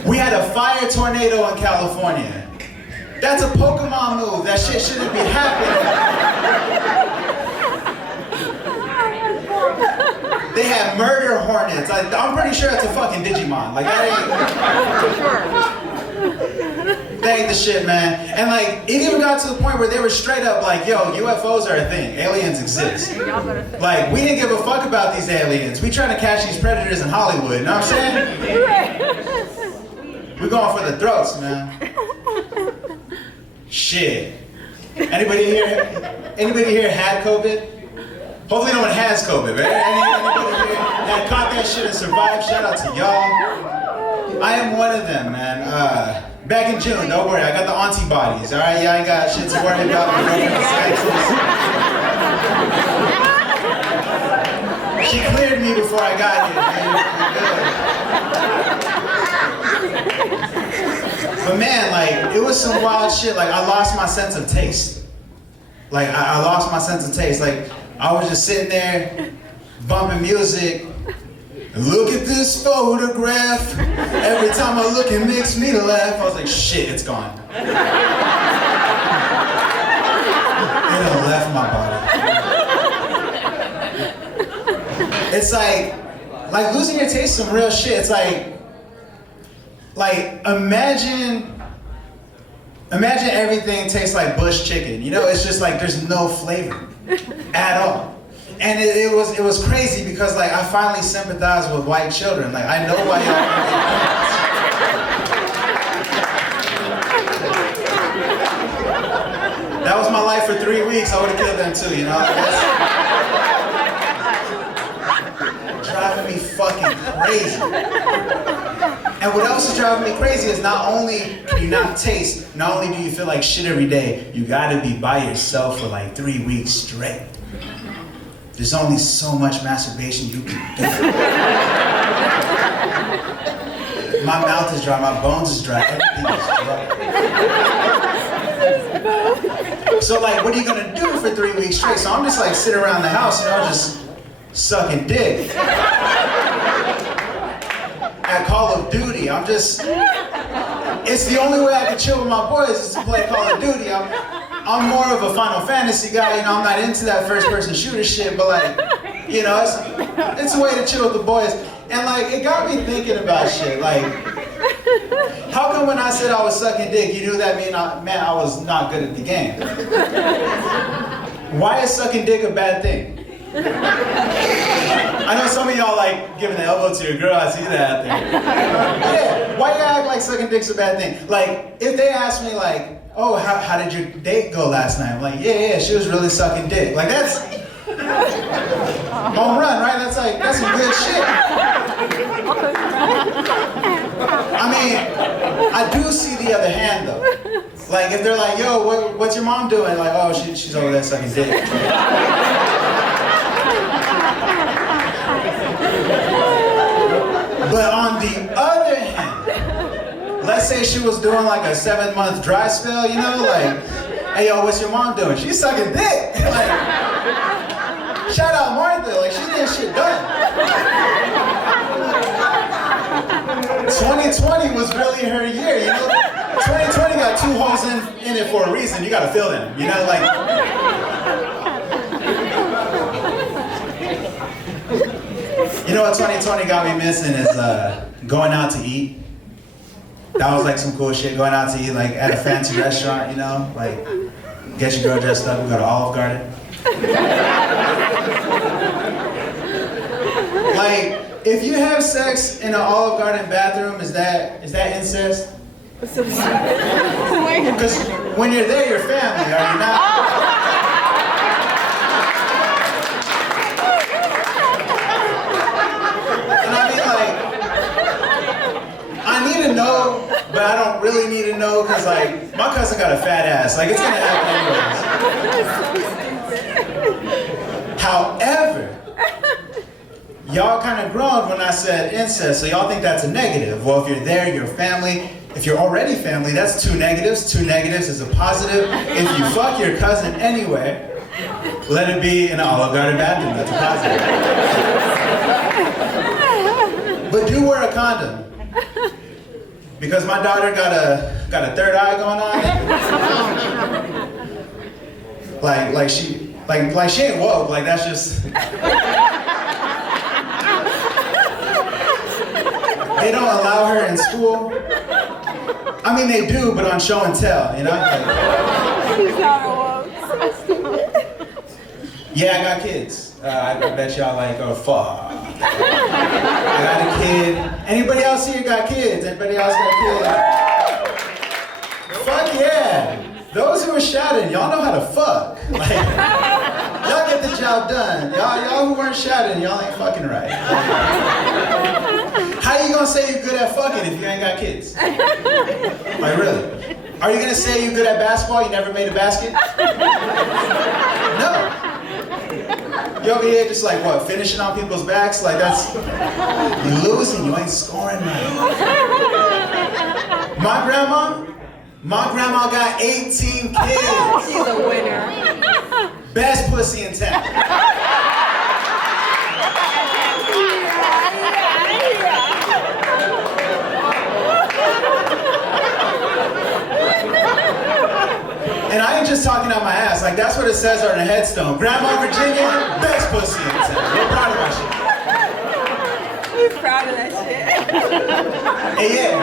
We had a fire tornado in California. That's a Pokemon move. That shit shouldn't be happening. They had murder hornets. I'm pretty sure it's a fucking Digimon. Like, that ain't the shit, man. And like, it even got to the point where they were straight up like, yo, UFOs are a thing. Aliens exist. Like, we didn't give a fuck about these aliens. We trying to catch these predators in Hollywood. You know what I'm saying? We're going for the throats, man. Shit. Anybody here had COVID? Hopefully no one has COVID, right? Anybody here that caught that shit and survived? Shout out to y'all. I am one of them, man. Back in June, don't worry, I got the antibodies, all right? Y'all ain't got shit to worry about. She cleared me before I got here, man. But man, like, it was some wild shit. Like, I lost my sense of taste. Like, I lost my sense of taste. Like, I was just sitting there, bumping music. Look at this photograph. Every time I look, it makes me laugh. I was like, shit, it's gone. It done left my body. It's like losing your taste is some real shit. It's like imagine everything tastes like bush chicken. You know, it's just like there's no flavor at all. And it was crazy because like I finally sympathized with white children. Like I know why y'all. That was my life for 3 weeks. I would have killed them too, you know. Driving me fucking crazy. And what else is driving me crazy is not only can you not taste, not only do you feel like shit every day, you gotta be by yourself for like 3 weeks straight. There's only so much masturbation you can do. My mouth is dry, my bones is dry, everything is dry. So like, what are you gonna do for 3 weeks straight? So I'm just like sitting around the house, you know, just sucking dick. At Call of Duty, it's the only way I can chill with my boys is to play Call of Duty. I'm more of a Final Fantasy guy, you know, I'm not into that first person shooter shit, but like, you know, it's a way to chill with the boys. And like, it got me thinking about shit, like, how come when I said I was sucking dick, you knew that meant I was not good at the game? Why is sucking dick a bad thing? I know some of y'all like giving the elbow to your girl, I see that out there. Yeah, why you act like sucking dick's a bad thing? Like, if they ask me like, oh, how did your date go last night? I'm like, yeah, she was really sucking dick. Like that's home run, right? That's some good shit. I mean, I do see the other hand though. Like if they're like, yo, what's your mom doing? Like, oh, she's over there sucking dick. But on the other hand, let's say she was doing like a 7-month dry spell, you know, like, hey yo, what's your mom doing? She's sucking dick. Like, shout out Martha, like she's getting shit done. 2020 was really her year, you know. 2020 got 2 holes in it for a reason. You gotta fill them, you know, like. You know what 2020 got me missing is going out to eat. That was like some cool shit, going out to eat like at a fancy restaurant, you know? Like, get your girl dressed up, we go to Olive Garden. Like, if you have sex in an Olive Garden bathroom, is that incest? Because when you're there, you're family, are you not? I need to know, but I don't really need to know because like my cousin got a fat ass. Like it's gonna happen anyways. However, y'all kind of groaned when I said incest, so y'all think that's a negative. Well, if you're there, you're family. If you're already family, that's 2 negatives. 2 negatives is a positive. If you fuck your cousin anyway, let it be in an Olive Garden bathroom. That's a positive. But do wear a condom. Because my daughter got a third eye going on. like she ain't woke, like that's just they don't allow her in school. I mean they do, but on show and tell, you know? Like, she's not woke. Yeah, I got kids. I bet y'all like, oh fuck. I got a kid. Anybody else here got kids? Anybody else got kids? Fuck yeah. Those who are shouting, y'all know how to fuck. Like, y'all get the job done. Y'all who weren't shouting, y'all ain't fucking right. How you gonna say you're good at fucking if you ain't got kids? Like really? Are you gonna say you're good at basketball? You never made a basket? No. You over here just like what, finishing on people's backs? Like that's, you're losing, you ain't scoring right. My grandma got 18 kids. She's a winner. Best pussy in town. And I ain't just talking out my ass, like that's what it says on the headstone. Grandma Virginia, best pussy in town. We're proud of that shit. He's proud of that shit. Hey, yeah,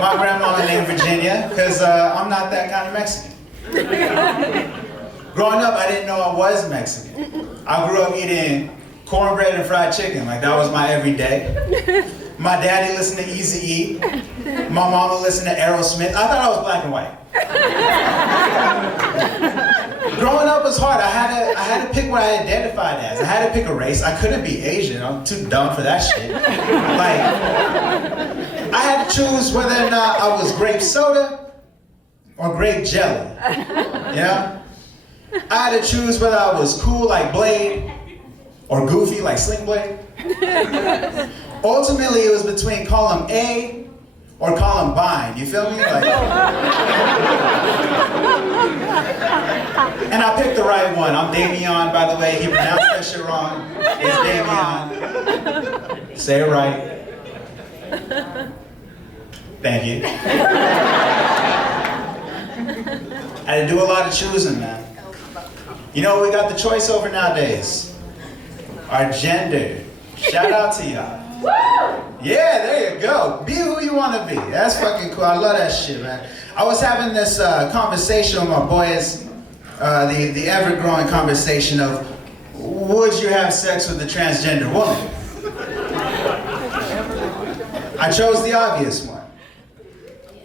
my grandma named Virginia, because I'm not that kind of Mexican. Growing up, I didn't know I was Mexican. I grew up eating cornbread and fried chicken, like that was my everyday. My daddy listened to Eazy-E. My mama listened to Aerosmith. I thought I was black and white. Growing up was hard. I had to pick what I identified as. I had to pick a race. I couldn't be Asian. I'm too dumb for that shit. Like, I had to choose whether or not I was grape soda or grape jelly. Yeah? I had to choose whether I was cool like Blade or goofy like Sling Blade. Ultimately, it was between column A or column bind. You feel me? Like, and I picked the right one. I'm Damian, by the way. He pronounced that shit wrong. It's Damian. Say it right. Thank you. I had to do a lot of choosing, man. You know what we got the choice over nowadays? Our gender. Shout out to y'all. Yeah, there you go. Be who you want to be. That's fucking cool. I love that shit, man. I was having this conversation with my boys, the ever-growing conversation of, would you have sex with a transgender woman? I chose the obvious one.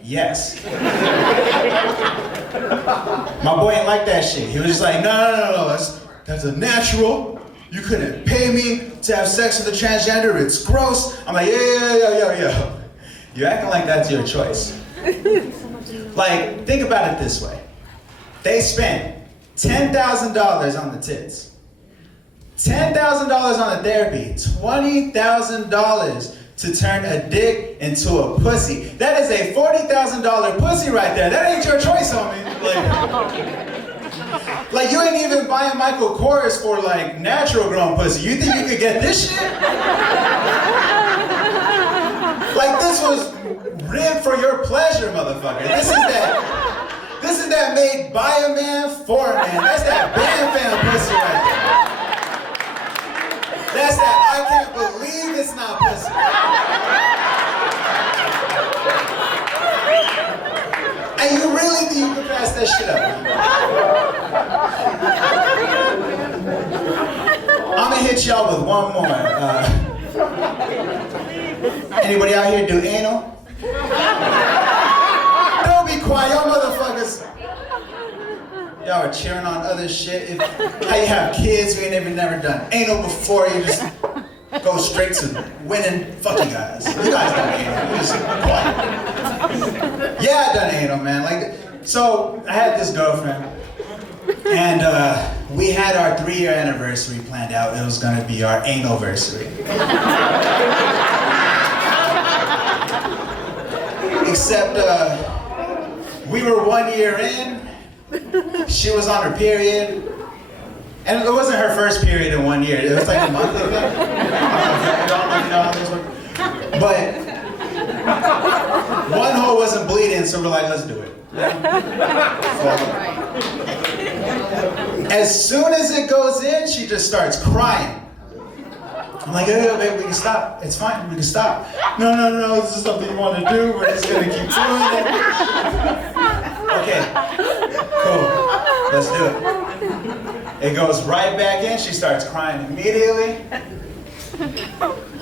Yes. My boy ain't like that shit. He was just like, no, that's a natural. You couldn't pay me to have sex with a transgender, it's gross. I'm like, yeah. You're acting like that's your choice. Like, think about it this way. They spent $10,000 on the tits, $10,000 on the therapy, $20,000 to turn a dick into a pussy. That is a $40,000 pussy right there. That ain't your choice, homie. Like you ain't even buying Michael Kors for like natural grown pussy. You think you could get this shit? Like this was rigged for your pleasure, motherfucker. This is that made by a man for a man. That's that Bam Bam pussy right there. That's that I can't believe it's not pussy. And you really think you can pass that shit up? I'm gonna hit y'all with one more. Anybody out here do anal? Don't be quiet, y'all motherfuckers. Y'all are cheering on other shit. How you have kids, you ain't never done anal before, you just go straight to winning. Fuck you guys. You guys done anal. You just quiet. Yeah, I done anal, man. Like, so I had this girlfriend, and we had our 3-year anniversary planned out. It was gonna be our anniversary. Except we were 1 year in. She was on her period, and it wasn't her first period in 1 year. It was like a month ago. But one hole wasn't bleeding, so we're like, let's do it. As soon as it goes in, she just starts crying. I'm like, hey, babe, we can stop. It's fine, we can stop. No, this is something you want to do. We're just gonna keep doing it. Okay, cool, let's do it. It goes right back in, she starts crying immediately.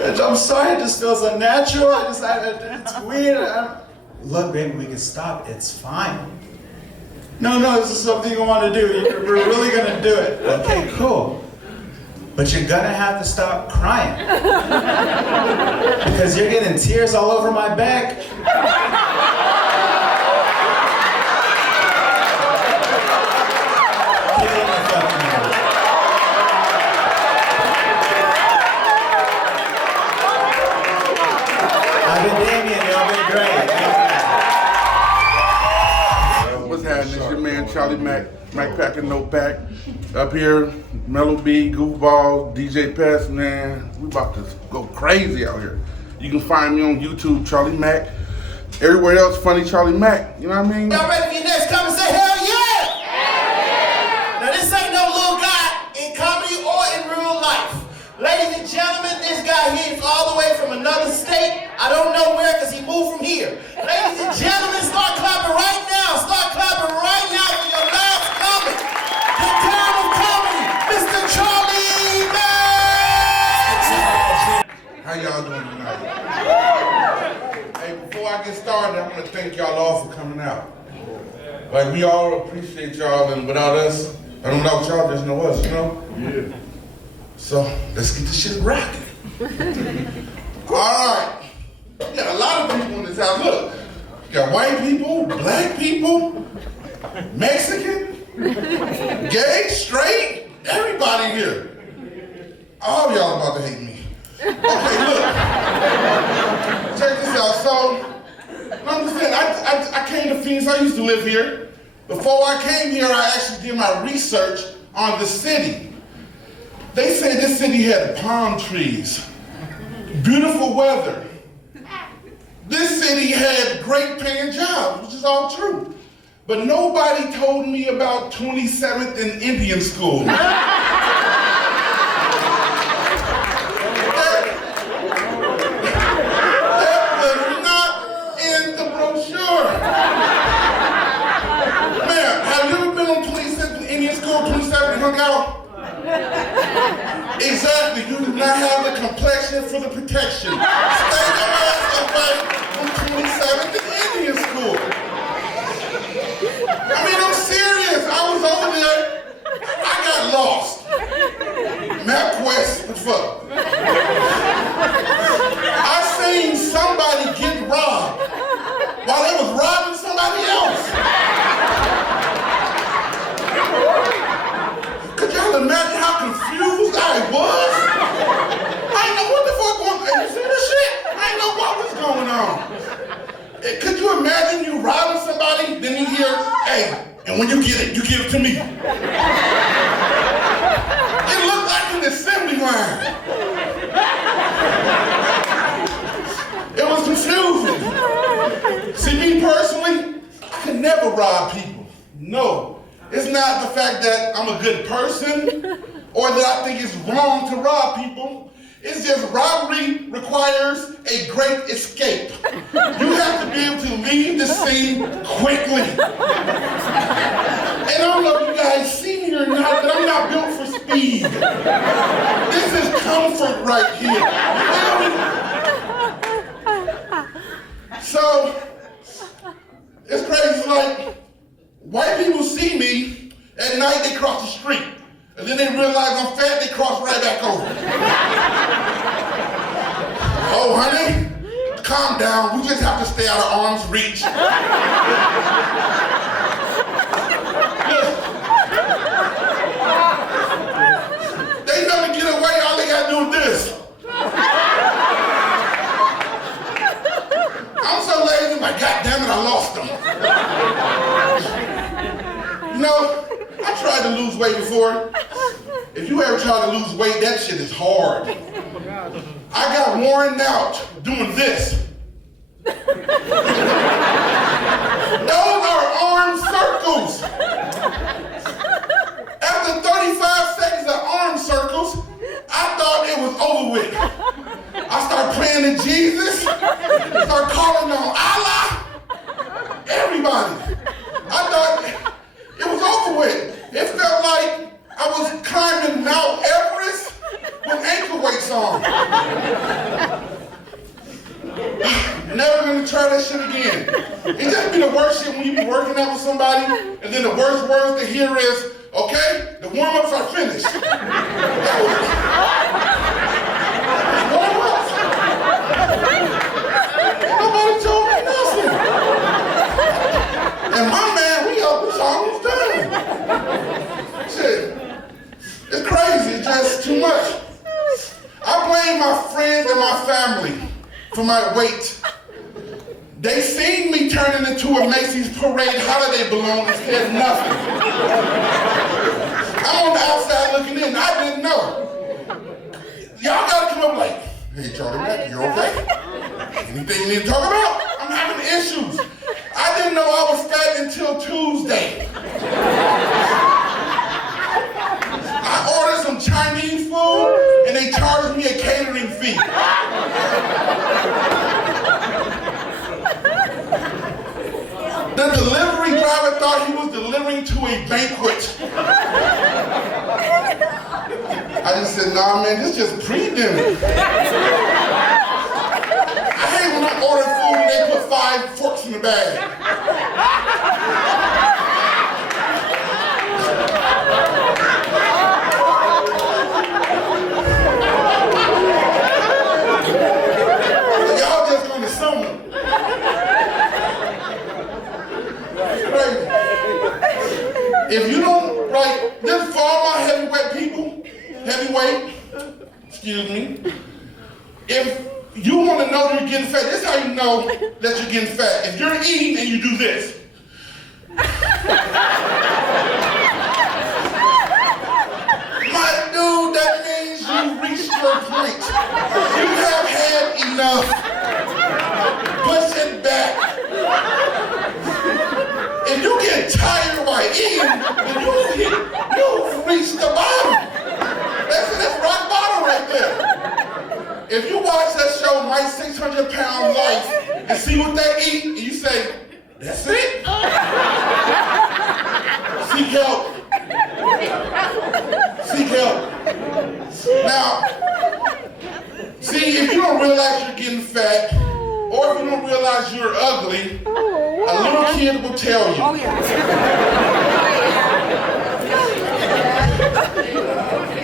I'm sorry, it just feels unnatural. It's weird. Look, baby, we can stop. It's fine. No, this is something you want to do. We're really gonna do it. Okay, cool. But you're gonna have to stop crying. Because you're getting tears all over my back. I've been Damian, y'all been great. What's happening? It's your man Charlie Mac Pack and No Pack. Up here, Mellow B, Goofbawlz, DJ Pest, man. We about to go crazy out here. You can find me on YouTube, Charlie Mac. Everywhere else, Funny Charlie Mac. You know what I mean? Y'all ready for your next comment? Say hell yeah! Now this ain't no little guy in comedy or in real life. Ladies and gentlemen, this guy here is all the way from another state. I don't know where because he moved from here. Ladies and gentlemen, start clapping right now. Start clapping right now for your last comment. The town of comedy, Mr. Charlie Mac! How y'all doing tonight? Hey, before I get started, I want to thank y'all all for coming out. Like, we all appreciate y'all, and without us, and without y'all, there's no us, you know? Yeah. So, let's get this shit rocking. All right. We got a lot of people in this house. Look, you got white people, black people, Mexican, gay, straight, everybody here. All y'all about to hate me. Okay, look. Check this out. So, I'm just saying, I came to Phoenix. I used to live here. Before I came here, I actually did my research on the city. They said this city had palm trees, beautiful weather. This city had great paying jobs, which is all true. But nobody told me about 27th and Indian School. That was not in the brochure. Ma'am, have you ever been on 27th and Indian School, 27th and hung out? Exactly, you do not have the complexion for the protection. Stay your ass away from 27th and Indian School. I mean, I'm serious. I was over there. I got lost. MapQuest, what the fuck? I seen somebody get robbed while they was robbing somebody else. Could y'all imagine how confused I was? I didn't know what the fuck going on. You see this shit? I didn't know what was going on. Could you imagine you robbing somebody, then you hear, hey, and when you get it to me. It looked like an assembly line. It was confusing. See, me personally, I could never rob people. No. It's not the fact that I'm a good person or that I think it's wrong to rob people. It's just robbery requires a great escape. You have to be able to leave the scene quickly. And I don't know if you guys see me or not, but I'm not built for speed. This is comfort right here. So, it's crazy. It's like, white people see me, at night they cross the street. And then they realize I'm fat, they cross right back over. Oh, honey, calm down. We just have to stay out of arm's reach. They never get away, all they gotta do is this. I'm so lazy, my goddamn it, I lost them. You know, I tried to lose weight before. If you ever try to lose weight, that shit is hard. I got worn out doing this. Those are arm circles. After 35 seconds of arm circles, I thought it was over with. I started praying to Jesus, started calling on Allah, everybody. I thought it was over with. It felt like I was climbing Mount Everest with ankle weights on. Never gonna try that shit again. It just be the worst shit when you be working out with somebody, and then the worst words to hear is, okay, the warm-ups are finished. Warm-ups? Nobody told me nothing. And my man, we almost done. Shit. It's crazy, it's just too much. I blame my friends and my family for my weight. They seen me turning into a Macy's parade holiday balloon and said nothing. I'm on the outside looking in, I didn't know. Y'all gotta come up like, hey Charlie, you okay? Anything you need to talk about? I'm having issues. I didn't know I was fat until Tuesday. I ordered some Chinese food and they charged me a catering fee. The delivery driver thought he was delivering to a banquet. I just said, nah man, this is just pre-dinner. I hate when I order food and they put 5 forks in the bag. Y'all just gonna sum it. If you don't, this for all my heavyweight people, excuse me, if you want to know you're getting fat, this is how you know that you're getting fat. If you're eating and you do this. My dude, that means you reached your point. You have had enough. Push it back. If you get tired while eating, then you've reached the bottom. That's rock bottom right there. If you watch that show, My 600 Pound Life, and see what they eat, and you say, that's it? Seek help. Seek help. Now, see, if you don't realize you're getting fat, or if you don't realize you're ugly, a little kid will tell you. Oh, yeah.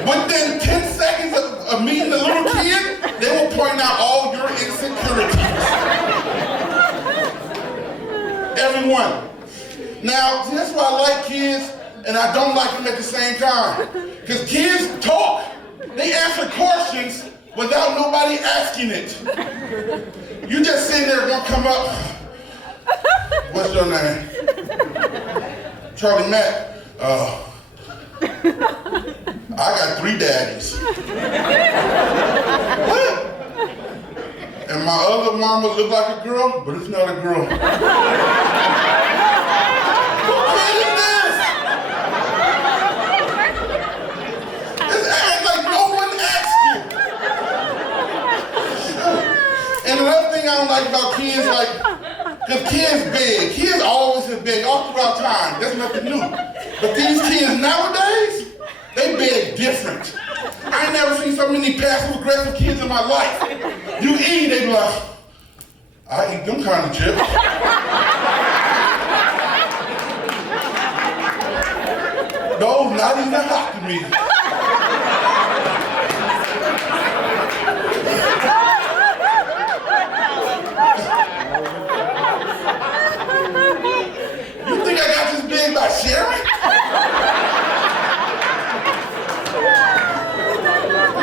Within 10 seconds of meeting the little kid, they will point out all your insecurities. Everyone. Now, that's why I like kids, and I don't like them at the same time. Because kids talk. They answer questions without nobody asking it. You just sitting there, gonna come up. What's your name? Charlie Mack. I got 3 daddies. What? And my other mama look like a girl, but it's not a girl. What is this? It's act like no one asked you. And another thing I don't like about kids, like, because kids beg. Kids always have begged all throughout time. That's nothing new. But these kids nowadays, they beg different. I ain't never seen so many passive-aggressive kids in my life. You eat, they be like, I eat them kind of chips. Those not even hot to me. You think I got this big by sharing?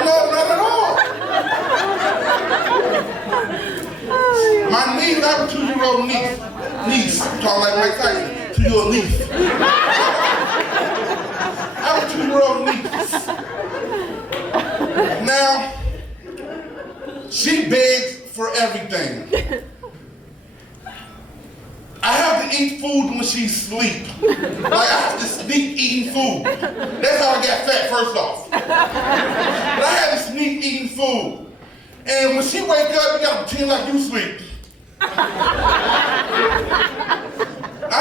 No, not at all. My niece, I have a 2-year-old niece. I'm talking like Mike Tyson. 2-year-old niece. I have a 2-year-old niece. Now, she begs for everything. I have to eat food when she sleep. Like, I have to sneak eating food. That's how I got fat, first off. But I had to sneak eating food. And when she wake up, you gotta pretend like you sleep. I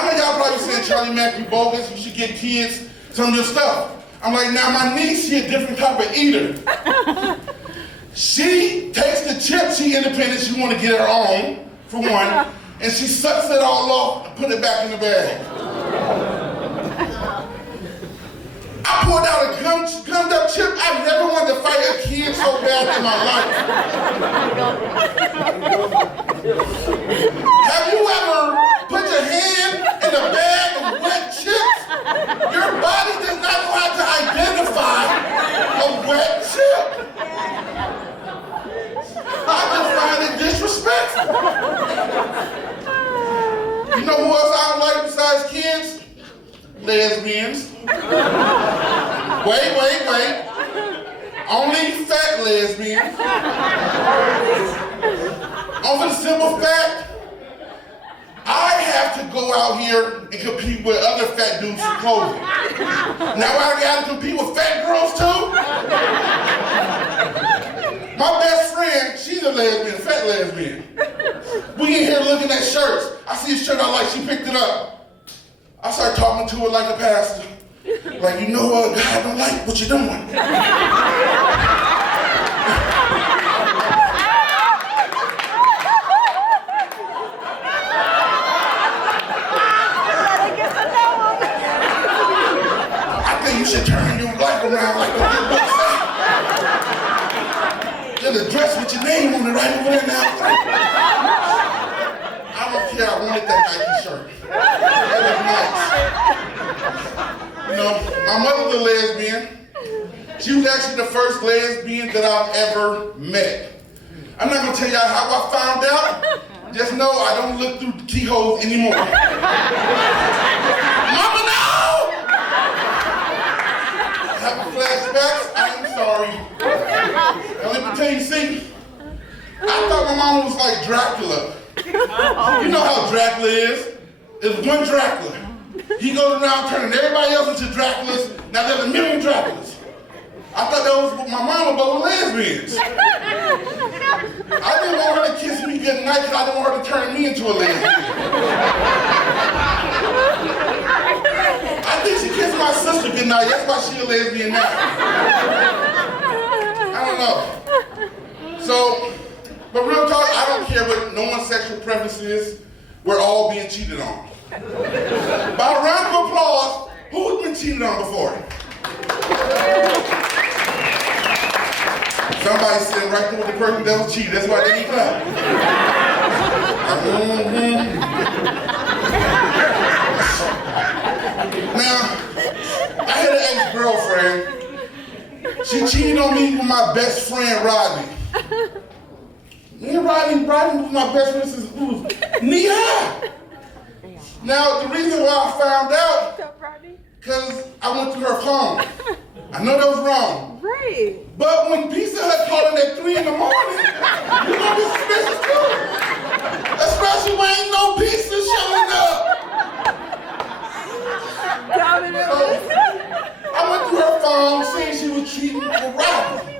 know y'all probably saying, Charlie Mack, you bogus, you should get kids some of your stuff. I'm like, now my niece, she a different type of eater. She takes the chips, she independent, she wanna get her own, for one. And she sucks it all off and put it back in the bag. I pulled out a gummed up chip. I've never wanted to fight a kid so bad in my life. Have you ever put your hand in a bag of wet chips? Your body does not know how to identify a wet chip. I just find it disrespectful. You know who else I don't like besides kids? Lesbians. Wait. Only fat lesbians. Over the simple fact, I have to go out here and compete with other fat dudes for clothing. Now I gotta compete with fat girls too? My best friend, she's a lesbian, fat lesbian. We in here looking at shirts. I see a shirt I like, she picked it up. I start talking to her like a pastor. Like, you know what, God don't like what you're doing. I think you should turn your life around like the big book said. There's a dress with your name on it right over there now. I don't care, I wanted that Nike shirt. It was nice. You know, my mother's a lesbian. She was actually the first lesbian that I've ever met. I'm not gonna tell y'all how I found out. Just know I don't look through keyholes anymore. Mama, no! Having flashbacks? I am sorry. Now let me tell you, see, I thought my mama was like Dracula. You know how Dracula is. There's one Dracula. He goes around turning everybody else into Draculas. Now there's a million Draculas. I thought that was my mama, but we're lesbians. I didn't want her to kiss me goodnight because I didn't want her to turn me into a lesbian. I think she kissed my sister goodnight. That's why she's a lesbian now. I don't know. So, but real talk, I don't care what no one's sexual preference is. We're all being cheated on. By a round of applause, who's been cheated on before? Somebody's sitting right there with the person that was cheated. That's why they ain't clap. Now, I had an ex-girlfriend. She cheated on me with my best friend, Rodney. Me and Rodney was my best friend since we was knee high. Now, the reason why I found out, because I went through her phone. I know that was wrong. Right. But when Pizza Hut calling at 3 in the morning, you're gonna be suspicious too. Especially when ain't no pizza showing up. So, I went through her phone, seeing she was cheating with Rodney.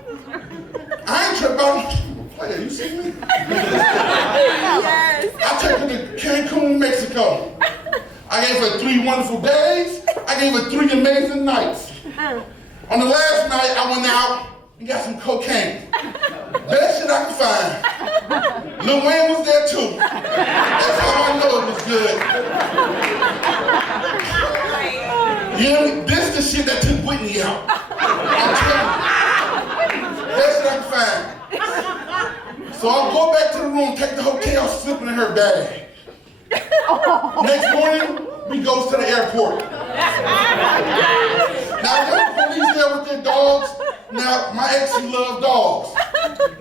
I ain't tripping out. Player, you see me? Yes. I took her to Cancun, Mexico. I gave her 3 wonderful days. I gave her 3 amazing nights. On the last night, I went out and got some cocaine. Best shit I could find. Lil Wayne was there too. That's how I know it was good. You know, this is the shit that took Whitney out. I'm telling you. Best shit I could find. So I'll go back to the room, take the whole chaos slipping in her bag. Next morning, we go to the airport. Now, there's police there with their dogs. Now, my ex, she loves dogs.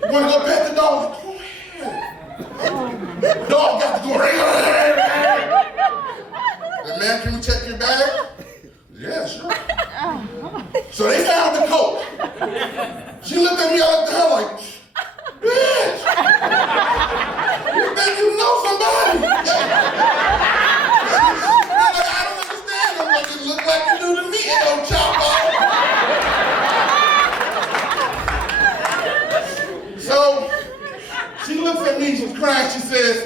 You want to go pet the dog? Go ahead. Dog got to go. Hey, man, can we check your bag? Yeah, sure. So they found the coat. She looked at me, I looked at her like, bitch! You think you know somebody? Like, I don't understand. I'm like, it look like you do to me, El Chapo. So, she looks at me, she's crying, she says,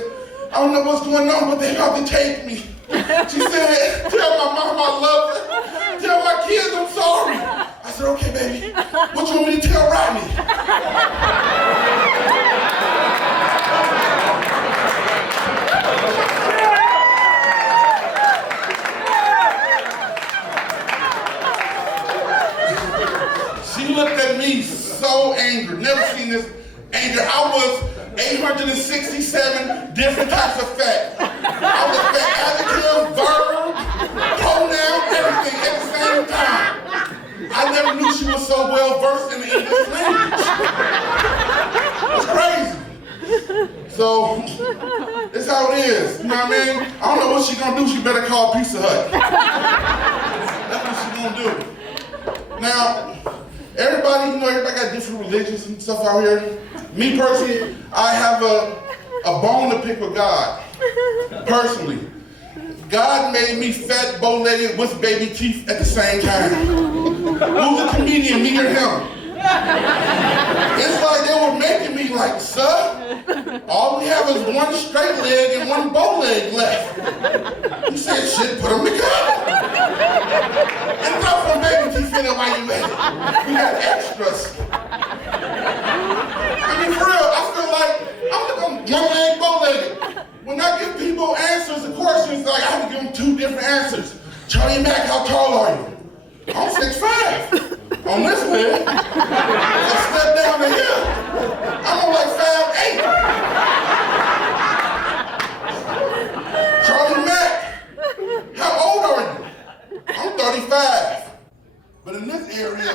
I don't know what's going on, but they about to take me. She said, tell my mom I love her. Tell my kids I'm sorry. I said, okay, baby. What you want me to tell Rodney? She looked at me so angry. Never seen this anger. I was 867 different types of fat. I was fat adjective, verb, pronoun, everything at the same time. I never knew she was so well versed in the English language. It's crazy. So, it's how it is. You know what I mean? I don't know what she's gonna do. She better call Pizza Hut. That's what she's gonna do. Now, everybody, you know, everybody got different religions and stuff out here. Me personally, I have a bone to pick with God. Personally. God made me fat, bow-legged, with baby teeth at the same time. Who's a comedian, me or him? It's like they were making me like, sir, all we have is one straight leg and one bow leg left. He said, shit, put them together. And throw some baby teeth in there while you at it. We got extras. I mean, for real, I feel like I'm one leg, bow legged. When I give people answers to questions, like I have to give them 2 different answers. Charlie Mack, how tall are you? I'm 6'5". On this leg, I step down the hill. I'm on like 5'8". Charlie Mack, how old are you? I'm 35. But in this area,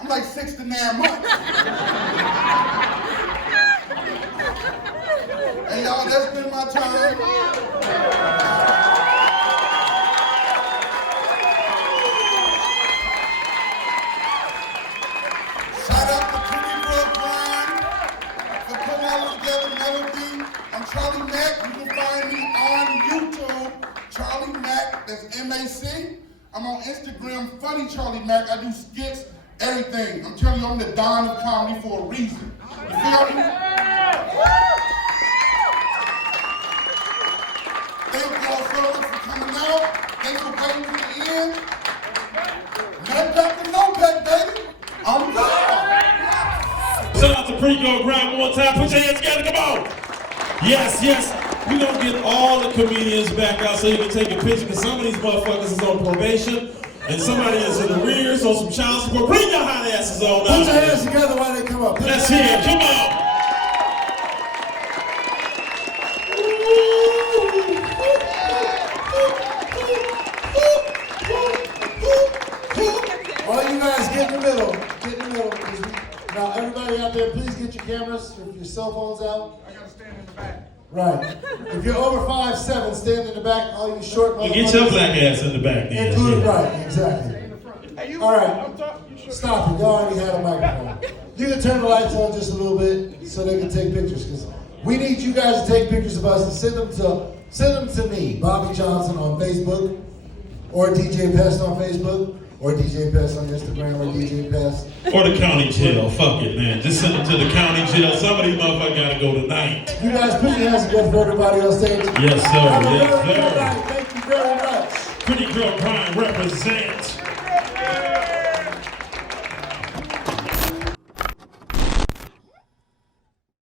I'm like 6 to 9 months. And y'all, that's been my time. Shout out to Pretty Girl Grind for putting all this together, Melody. I'm Charlie Mack. You can find me on YouTube, Charlie Mack, that's M-A-C. I'm on Instagram, Funny Charlie Mack. I do skits, everything. I'm telling you, I'm the Don of comedy for a reason. You feel me? Thank y'all so much for coming out. Thanks for waiting to the end. No pack to no pack, baby. I'm gone. Shout out to Pretty Girl Grind one more time. Put your hands together, come on. Yes, yes. We're going to get all the comedians back out so you can take a picture, because some of these motherfuckers is on probation and somebody is in arrears on some child support. Bring your hot asses on out. Put your hands together while they come up. Let's hear it. Come on. All you guys get in the middle. Get in the middle. Now, everybody out there, please get your cameras, your cell phones out. I gotta stand in the back. Right. If you're over 5'7", stand in the back. All you short You get your black ass in the back then. Include, right, exactly. All right. Stop it. Y'all already had a microphone. You can turn the lights on just a little bit so they can take pictures, because we need you guys to take pictures of us and send them to me, Bobby Johnson on Facebook, or DJ Pest on Facebook, or DJ Pest on Instagram, or DJ Pest. Or the county jail. Fuck it, man. Just send them to the county jail. Some of these motherfuckers gotta go tonight. You guys put your hands together for everybody on stage. Yes, sir. Yes, sir. Thank you very much. Pretty Girl Grind represents.